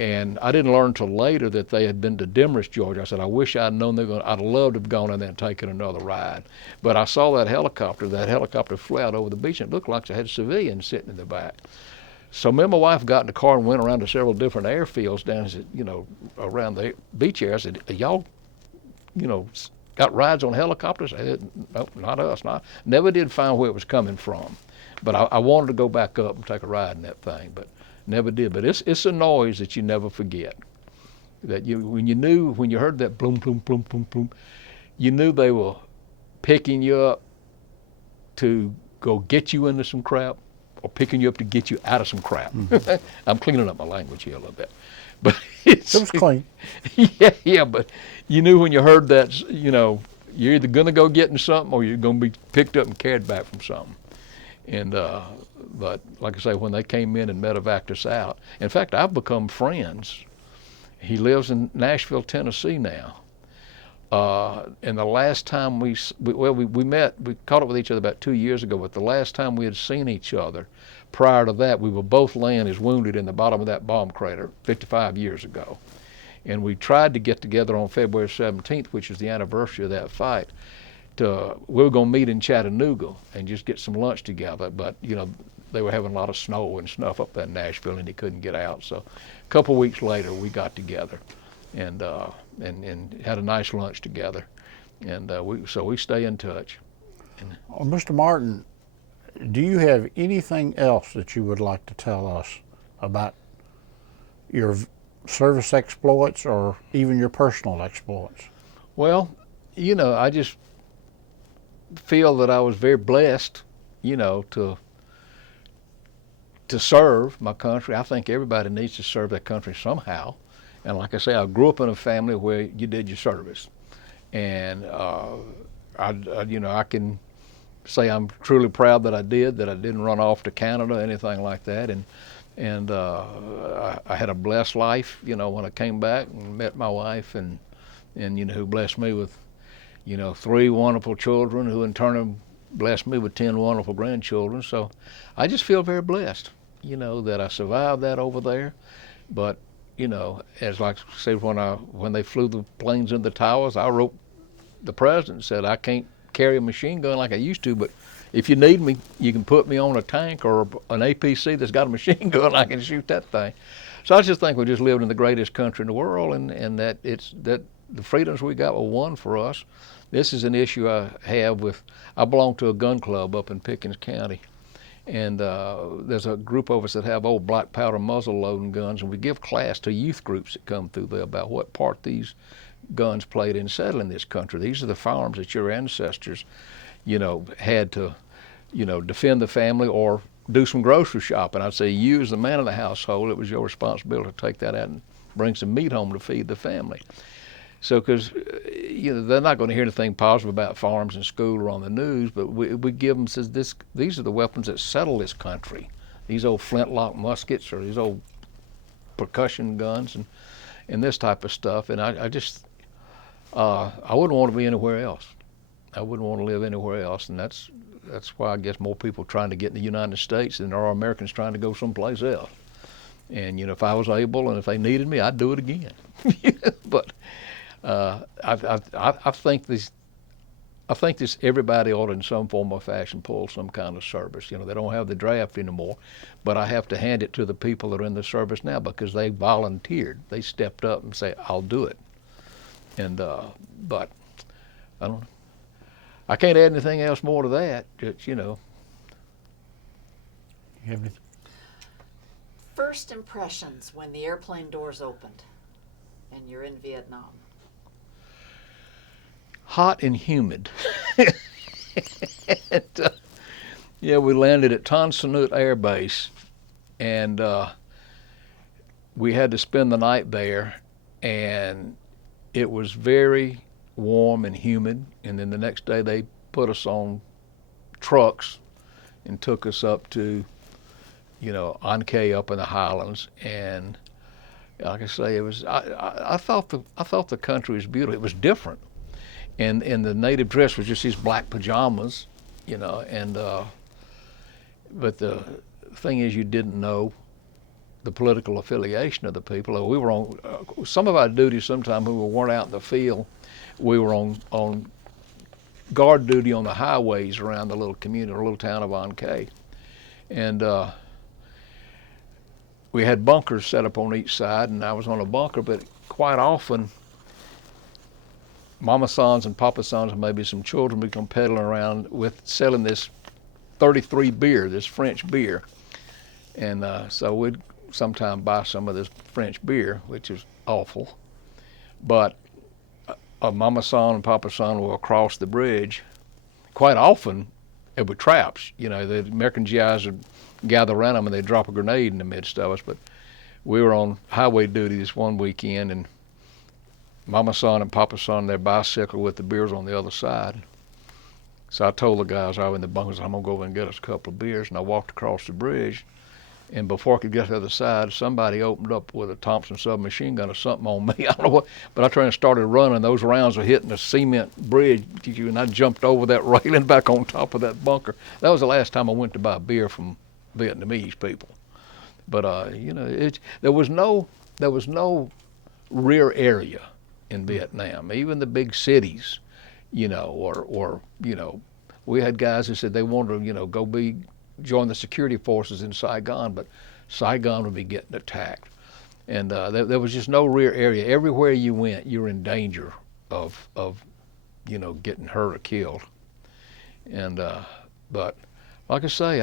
And I didn't learn until later that they had been to Demorest, Georgia. I said, I wish I'd known they were going. I'd love to have gone in there and taken another ride. But I saw that helicopter flew out over the beach, and it looked like it had civilians sitting in the back. So me and my wife got in the car and went around to several different airfields down, around the beach area. I said, y'all, got rides on helicopters? I said, nope, not us. Never did find where it was coming from. But I wanted to go back up and take a ride in that thing, but never did. But it's a noise that you never forget. That when you heard that bloom, bloom, bloom, bloom, bloom, you knew they were picking you up to go get you into some crap, or picking you up to get you out of some crap. Mm-hmm. I'm cleaning up my language here a little bit. But it was clean. Yeah, but you knew when you heard that, you're either going to go get into something, or you're going to be picked up and carried back from something. And but like I say, when they came in and medevaced us out, in fact, I've become friends. He lives in Nashville, Tennessee now. And the last time we met, we caught up with each other about 2 years ago, but the last time we had seen each other, prior to that, we were both laying as wounded in the bottom of that bomb crater 55 years ago. And we tried to get together on February 17th, which is the anniversary of that fight. We were going to meet in Chattanooga and just get some lunch together, but they were having a lot of snow and stuff up there in Nashville, and he couldn't get out. So a couple of weeks later, we got together and had a nice lunch together, and we stay in touch. Well, Mr. Martin, do you have anything else that you would like to tell us about your service exploits, or even your personal exploits? Well, I just feel that I was very blessed, to serve my country. I think everybody needs to serve their country somehow. And like I say, I grew up in a family where you did your service, and I can say I'm truly proud that I didn't run off to Canada, anything like that, and I had a blessed life, when I came back and met my wife, and who blessed me with 3 wonderful children, who in turn blessed me with 10 wonderful grandchildren. So I just feel very blessed, that I survived that over there. But as like I said, when they flew the planes in the towers, I wrote the president and said, I can't carry a machine gun like I used to, but if you need me, you can put me on a tank or an APC that's got a machine gun, I can shoot that thing. So I just think we just lived in the greatest country in the world, and that the freedoms we got were won for us. This is an issue I have I belong to a gun club up in Pickens County, and there's a group of us that have old black powder muzzle loading guns, and we give class to youth groups that come through there about what part these guns played in settling this country. These are the firearms that your ancestors, had to, defend the family or do some grocery shopping. I'd say you, as the man of the household, it was your responsibility to take that out and bring some meat home to feed the family. So, because they're not going to hear anything positive about firearms in school or on the news, but we give them, these are the weapons that settle this country. These old flintlock muskets, or these old percussion guns, and this type of stuff. And I just I wouldn't want to be anywhere else. I wouldn't want to live anywhere else, and that's why I guess more people trying to get in the United States than there are Americans trying to go someplace else. And if I was able and if they needed me, I'd do it again. But I think this everybody ought to, in some form or fashion, pull some kind of service. They don't have the draft anymore, but I have to hand it to the people that are in the service now, because they volunteered. They stepped up and say, I'll do it. And but I don't. I can't add anything else more to that. Just, You have anything? First impressions when the airplane doors opened and you're in Vietnam. hot and humid. and, yeah, we landed at Tan Son Nhut Air Base, and we had to spend the night there, and it was very warm and humid. And then the next day they put us on trucks and took us up to, An Khê up in the highlands. And like I say, it was. I thought the country was beautiful. It was different, and the native dress was just these black pajamas, and but the thing is, you didn't know the political affiliation of the people. We were on some of our duties. Sometimes when we weren't out in the field, we were on guard duty on the highways around the little community, or little town of An Khê, and we had bunkers set up on each side, and I was on a bunker. But quite often, Mama Sons and Papa Sons and maybe some children would come peddling around with selling this 33 beer, this French beer, and so we'd sometime buy some of this French beer, which is awful. But Mama Son and Papa Son will cross the bridge. Quite often, it would traps. The American GIs would gather around them and they'd drop a grenade in the midst of us. But we were on highway duty this one weekend, and Mama Son and Papa Son, their bicycle with the beers on the other side. So I told the guys I was in the bunkers, I'm gonna go over and get us a couple of beers, and I walked across the bridge. And before I could get to the other side, somebody opened up with a Thompson submachine gun or something on me. I don't know what, but I turned and started running. Those rounds were hitting the cement bridge, and I jumped over that railing back on top of that bunker. That was the last time I went to buy beer from Vietnamese people. But there was no rear area in Vietnam. Even the big cities, or we had guys who said they wanted to join the security forces in Saigon, but Saigon would be getting attacked, and there was just no rear area. Everywhere you went, you were in danger of getting hurt or killed. And but like I say,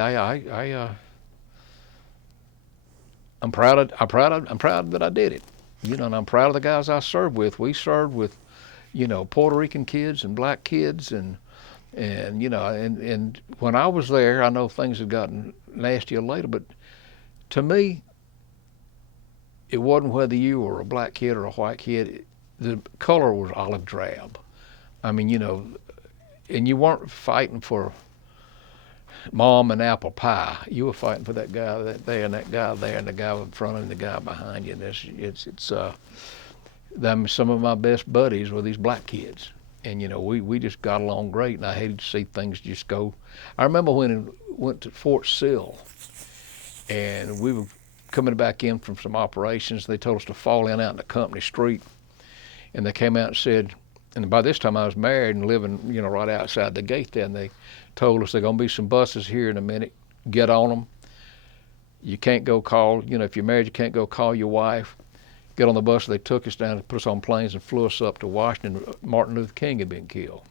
I'm proud that I did it. And I'm proud of the guys I served with. We served with Puerto Rican kids and black kids, and when I was there, I know things had gotten nastier later, but to me, it wasn't whether you were a black kid or a white kid. The color was olive drab. I mean, and you weren't fighting for mom and apple pie. You were fighting for that guy there and that guy there and the guy in front and the guy behind you. And some of my best buddies were these black kids. And we just got along great, and I hated to see things just go. I remember when we went to Fort Sill, and we were coming back in from some operations. They told us to fall in out in the company street, and they came out and said, and by this time I was married and living, right outside the gate there, and they told us there's gonna be some buses here in a minute. Get on them. You can't go call, if you're married, you can't go call your wife. Get on the bus. They took us down and put us on planes and flew us up to Washington. Martin Luther King had been killed,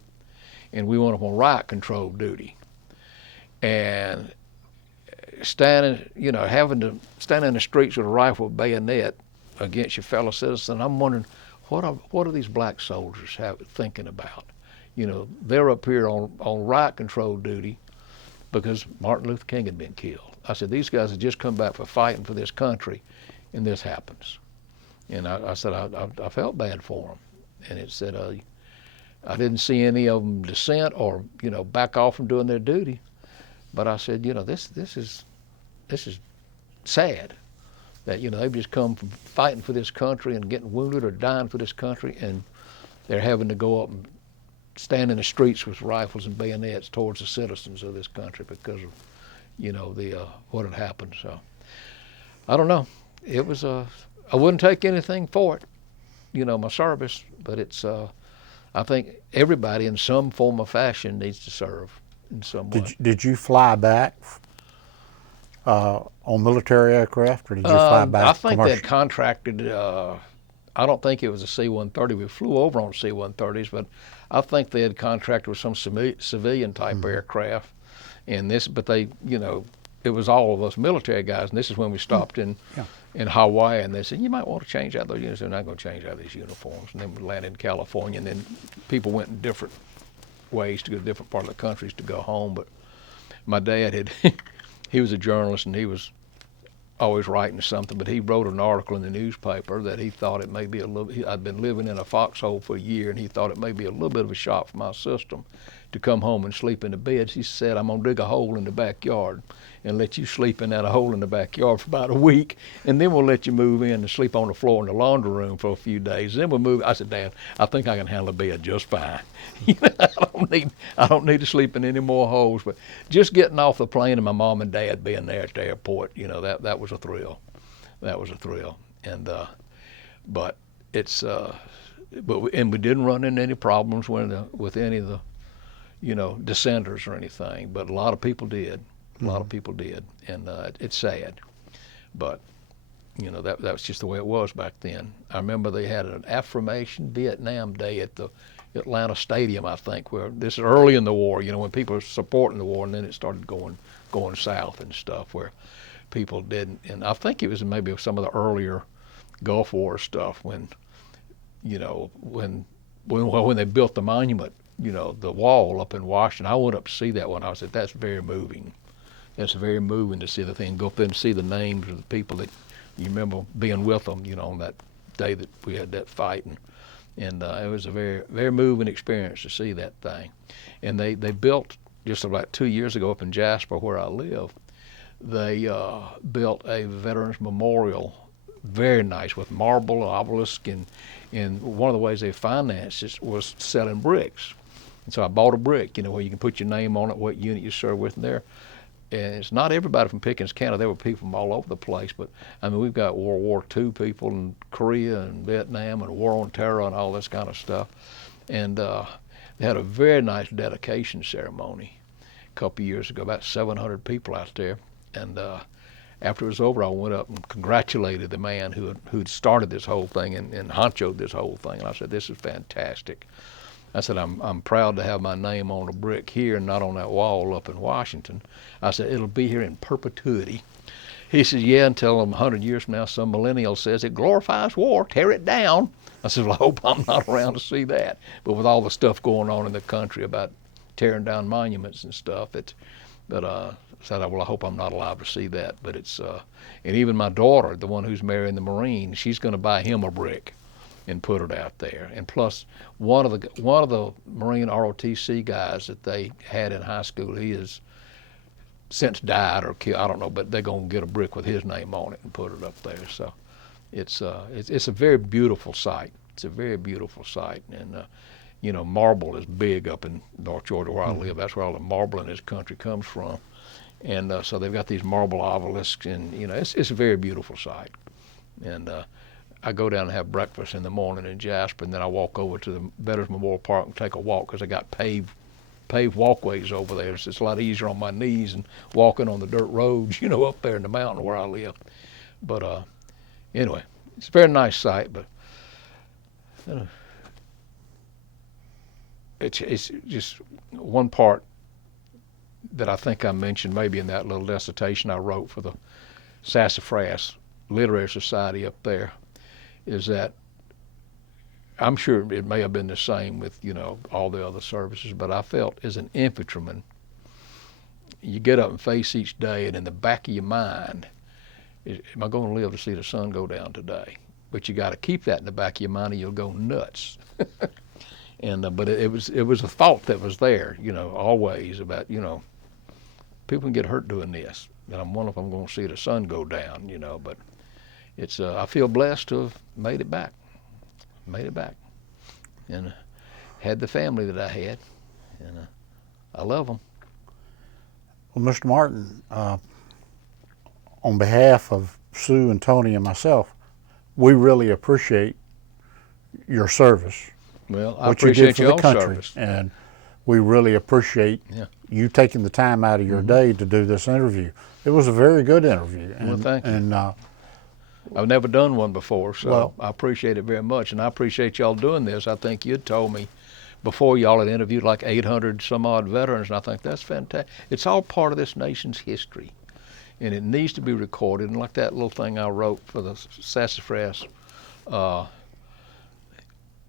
and we went up on riot control duty. And having to stand in the streets with a rifle with bayonet against your fellow citizens. I'm wondering, what are these black soldiers thinking about? They're up here on riot control duty because Martin Luther King had been killed. I said, these guys have just come back for fighting for this country, and this happens. And I said, I felt bad for them. And it said, I didn't see any of them dissent or, back off from doing their duty. But I said, this is sad that, they've just come from fighting for this country and getting wounded or dying for this country, and they're having to go up and stand in the streets with rifles and bayonets towards the citizens of this country because of, what had happened. So I don't know. It was I wouldn't take anything for it, my service, but it's, I think everybody in some form or fashion needs to serve in some way. Did you fly back on military aircraft, or did you fly back I think commercial? they contracted I don't think it was a C-130. We flew over on C-130s, but I think they had contracted with some civilian type aircraft. And but they, it was all of us military guys. And this is when we stopped in Hawaii, and they said, you might want to change out those uniforms. They're not going to change out these uniforms. And then we landed in California, and then people went in different ways to go to different part of the countries to go home. But my dad he was a journalist, and he was always writing something, but he wrote an article in the newspaper that he thought it may be I'd been living in a foxhole for a year, and he thought it may be a little bit of a shock for my system to come home and sleep in the beds. He said, I'm going to dig a hole in the backyard and let you sleep in that hole in the backyard for about a week, and then we'll let you move in and sleep on the floor in the laundry room for a few days. Then we'll move. I said, Dad, I think I can handle a bed just fine. I don't need to sleep in any more holes. But just getting off the plane and my mom and dad being there at the airport, that was a thrill. That was a thrill. And but it's and we didn't run into any problems with any of the dissenters or anything. But a lot of people did. A lot of people did, and it's sad, but that was just the way it was back then. I remember they had an Affirmation Vietnam Day at the Atlanta Stadium, I think, where this is early in the war, when people were supporting the war, and then it started going south and stuff, where people didn't. And I think it was maybe some of the earlier Gulf War stuff when they built the monument, the wall up in Washington. I went up to see that one. I said, that's very moving. It's very moving to see the thing, go up there and see the names of the people that you remember being with them, on that day that we had that fight. And it was a very, very moving experience to see that thing. And they built, just about 2 years ago up in Jasper where I live, they built a Veterans Memorial, very nice, with marble, obelisk, and one of the ways they financed it was selling bricks. And so I bought a brick, where you can put your name on it, what unit you serve with in there. And it's not everybody from Pickens County. There were people from all over the place. But, we've got World War II people in Korea and Vietnam and War on Terror and all this kind of stuff. And they had a very nice dedication ceremony a couple of years ago, about 700 people out there. And after it was over, I went up and congratulated the man who'd started this whole thing and honchoed this whole thing. And I said, this is fantastic. I said, I'm proud to have my name on a brick here and not on that wall up in Washington. I said, it'll be here in perpetuity. He said, yeah, until 100 years from now, some millennial says it glorifies war, tear it down. I said, well, I hope I'm not around to see that. But with all the stuff going on in the country about tearing down monuments and stuff, I said, well, I hope I'm not alive to see that. But it's, and even my daughter, the one who's marrying the Marine, she's going to buy him a brick and put it out there. And plus, one of the Marine ROTC guys that they had in high school, he has since died or killed, I don't know, but they're gonna get a brick with his name on it and put it up there. So it's a very beautiful site. It's a very beautiful site, and marble is big up in North Georgia where I live. That's where all the marble in this country comes from. And so they've got these marble obelisks, and it's a very beautiful site. And I go down and have breakfast in the morning in Jasper, and then I walk over to the Veterans Memorial Park and take a walk because I got paved walkways over there. It's a lot easier on my knees than walking on the dirt roads, up there in the mountain where I live. But anyway, it's a very nice site, but it's just one part that I think I mentioned maybe in that little dissertation I wrote for the Sassafras Literary Society up there, is that I'm sure it may have been the same with, all the other services, but I felt as an infantryman, you get up and face each day, and in the back of your mind, am I going to live to see the sun go down today? But you got to keep that in the back of your mind or you'll go nuts. And but it was a thought that was there, always about, people can get hurt doing this. And I'm wondering if I'm going to see the sun go down, but it's I feel blessed to have made it back, and had the family that I had, and I love them. Well, Mr. Martin, on behalf of Sue and Tony and myself, we really appreciate your service. Well, I what you did appreciate for your the country, service, and we really appreciate you taking the time out of your day to do this interview. It was a very good interview, and, well, thank you. And I've never done one before, so Well- I appreciate it very much, and I appreciate y'all doing this. I think you'd told me before y'all had interviewed like 800 some odd veterans, and I think that's fantastic. It's all part of this nation's history, and it needs to be recorded. And like that little thing I wrote for the Sassafras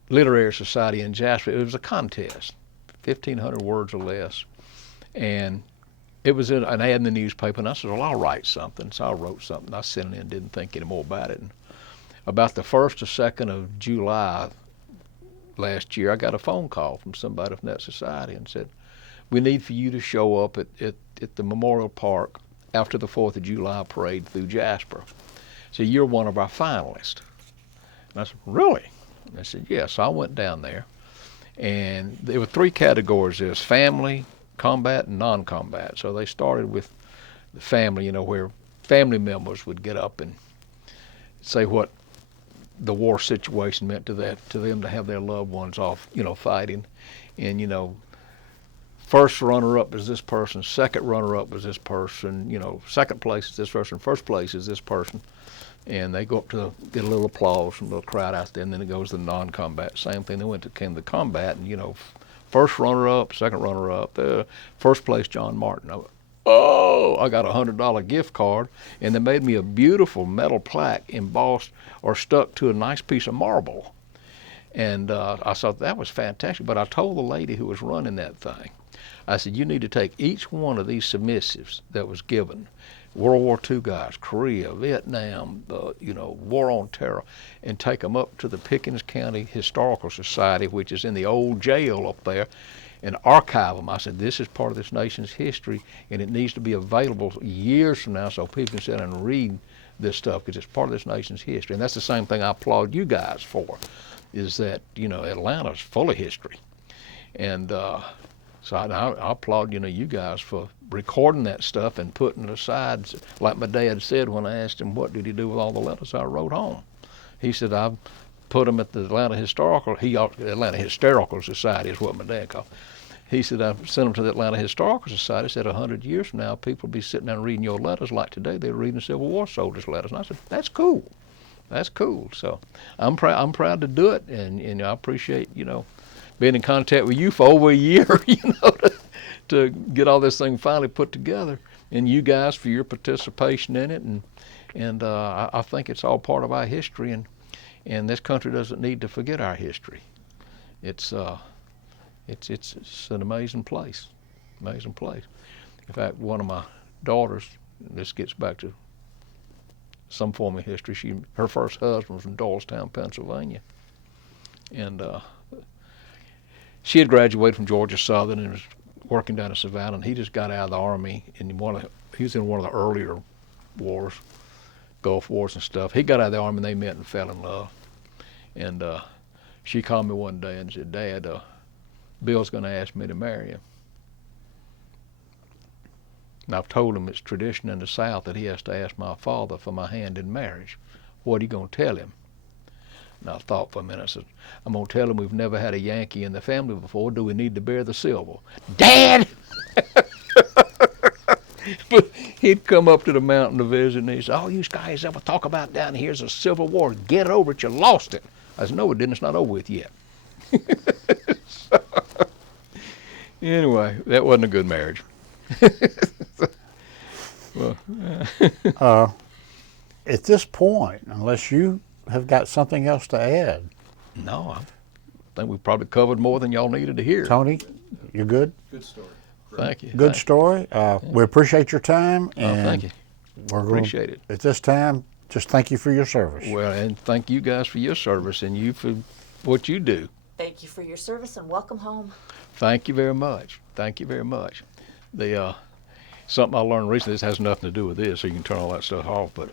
Literary Society in Jasper, it was a contest, 1,500 words or less, and it was an ad in the newspaper, and I said, well, I'll write something. So I wrote something. I sent it in, didn't think any more about it. And about the 1st or 2nd of July last year, I got a phone call from somebody from that society and said, we need for you to show up at the Memorial Park after the 4th of July parade through Jasper. So you're one of our finalists. And I said, really? And I said, yes. So I went down there, and there were 3 categories. There's family, combat, and non-combat. So they started with the family, where family members would get up and say what the war situation meant to them to have their loved ones off, fighting. And, first runner-up is this person, second runner-up is this person, second place is this person, first place is this person. And they go up to get a little applause from a little crowd out there, and then it goes to the non-combat. Same thing, they came to combat, and, first runner-up, second runner-up, first place John Martin. I got a $100 gift card, and they made me a beautiful metal plaque embossed or stuck to a nice piece of marble. And I thought that was fantastic, but I told the lady who was running that thing, I said, you need to take each one of these submissives that was given, World War II guys, Korea, Vietnam, War on Terror, and take them up to the Pickens County Historical Society, which is in the old jail up there, and archive them. I said, this is part of this nation's history, and it needs to be available years from now so people can sit and read this stuff, because it's part of this nation's history. And that's the same thing I applaud you guys for, is that, Atlanta's full of history. And so I applaud, you guys for recording that stuff and putting it aside. Like my dad said when I asked him what did he do with all the letters I wrote home. He said, I put them at the Atlanta Hysterical Society is what my dad called. He said, I sent them to the Atlanta Historical Society. He said, 100 years from now, people will be sitting down reading your letters like today they're reading Civil War soldiers' letters. And I said, that's cool. That's cool. So I'm proud to do it, and I appreciate, being in contact with you for over a year, to get all this thing finally put together, and you guys for your participation in it, and I think it's all part of our history, and this country doesn't need to forget our history. It's an amazing place, amazing place. In fact, one of my daughters, and this gets back to some form of history. Her first husband was from Doylestown, Pennsylvania, and she had graduated from Georgia Southern and was working down in Savannah, and he just got out of the Army, and he was in one of the earlier wars, Gulf Wars and stuff. He got out of the Army, and they met and fell in love. And she called me one day and said, Dad, Bill's going to ask me to marry him. And I've told him it's tradition in the South that he has to ask my father for my hand in marriage. What are you going to tell him? And I thought for a minute. I said, I'm going to tell him we've never had a Yankee in the family before. Do we need to bear the silver? Dad! But he'd come up to the mountain to visit, and he said, all you guys ever talk about down here's a Civil War. Get over it. You lost it. I said, no, it didn't. It's not over with yet. So, anyway, that wasn't a good marriage. Well, at this point, unless you have got something else to add. No, I think we probably covered more than y'all needed to hear. Tony, you good? Good story. Thank you. Good story. We appreciate your time, and Thank you. we're going Appreciate it. at this time, just thank you for your service. Well, and thank you guys for your service and you for what you do. Thank you for your service and welcome home. Thank you very much. Thank you very much. The something I learned recently, this has nothing to do with this, so you can turn all that stuff off, but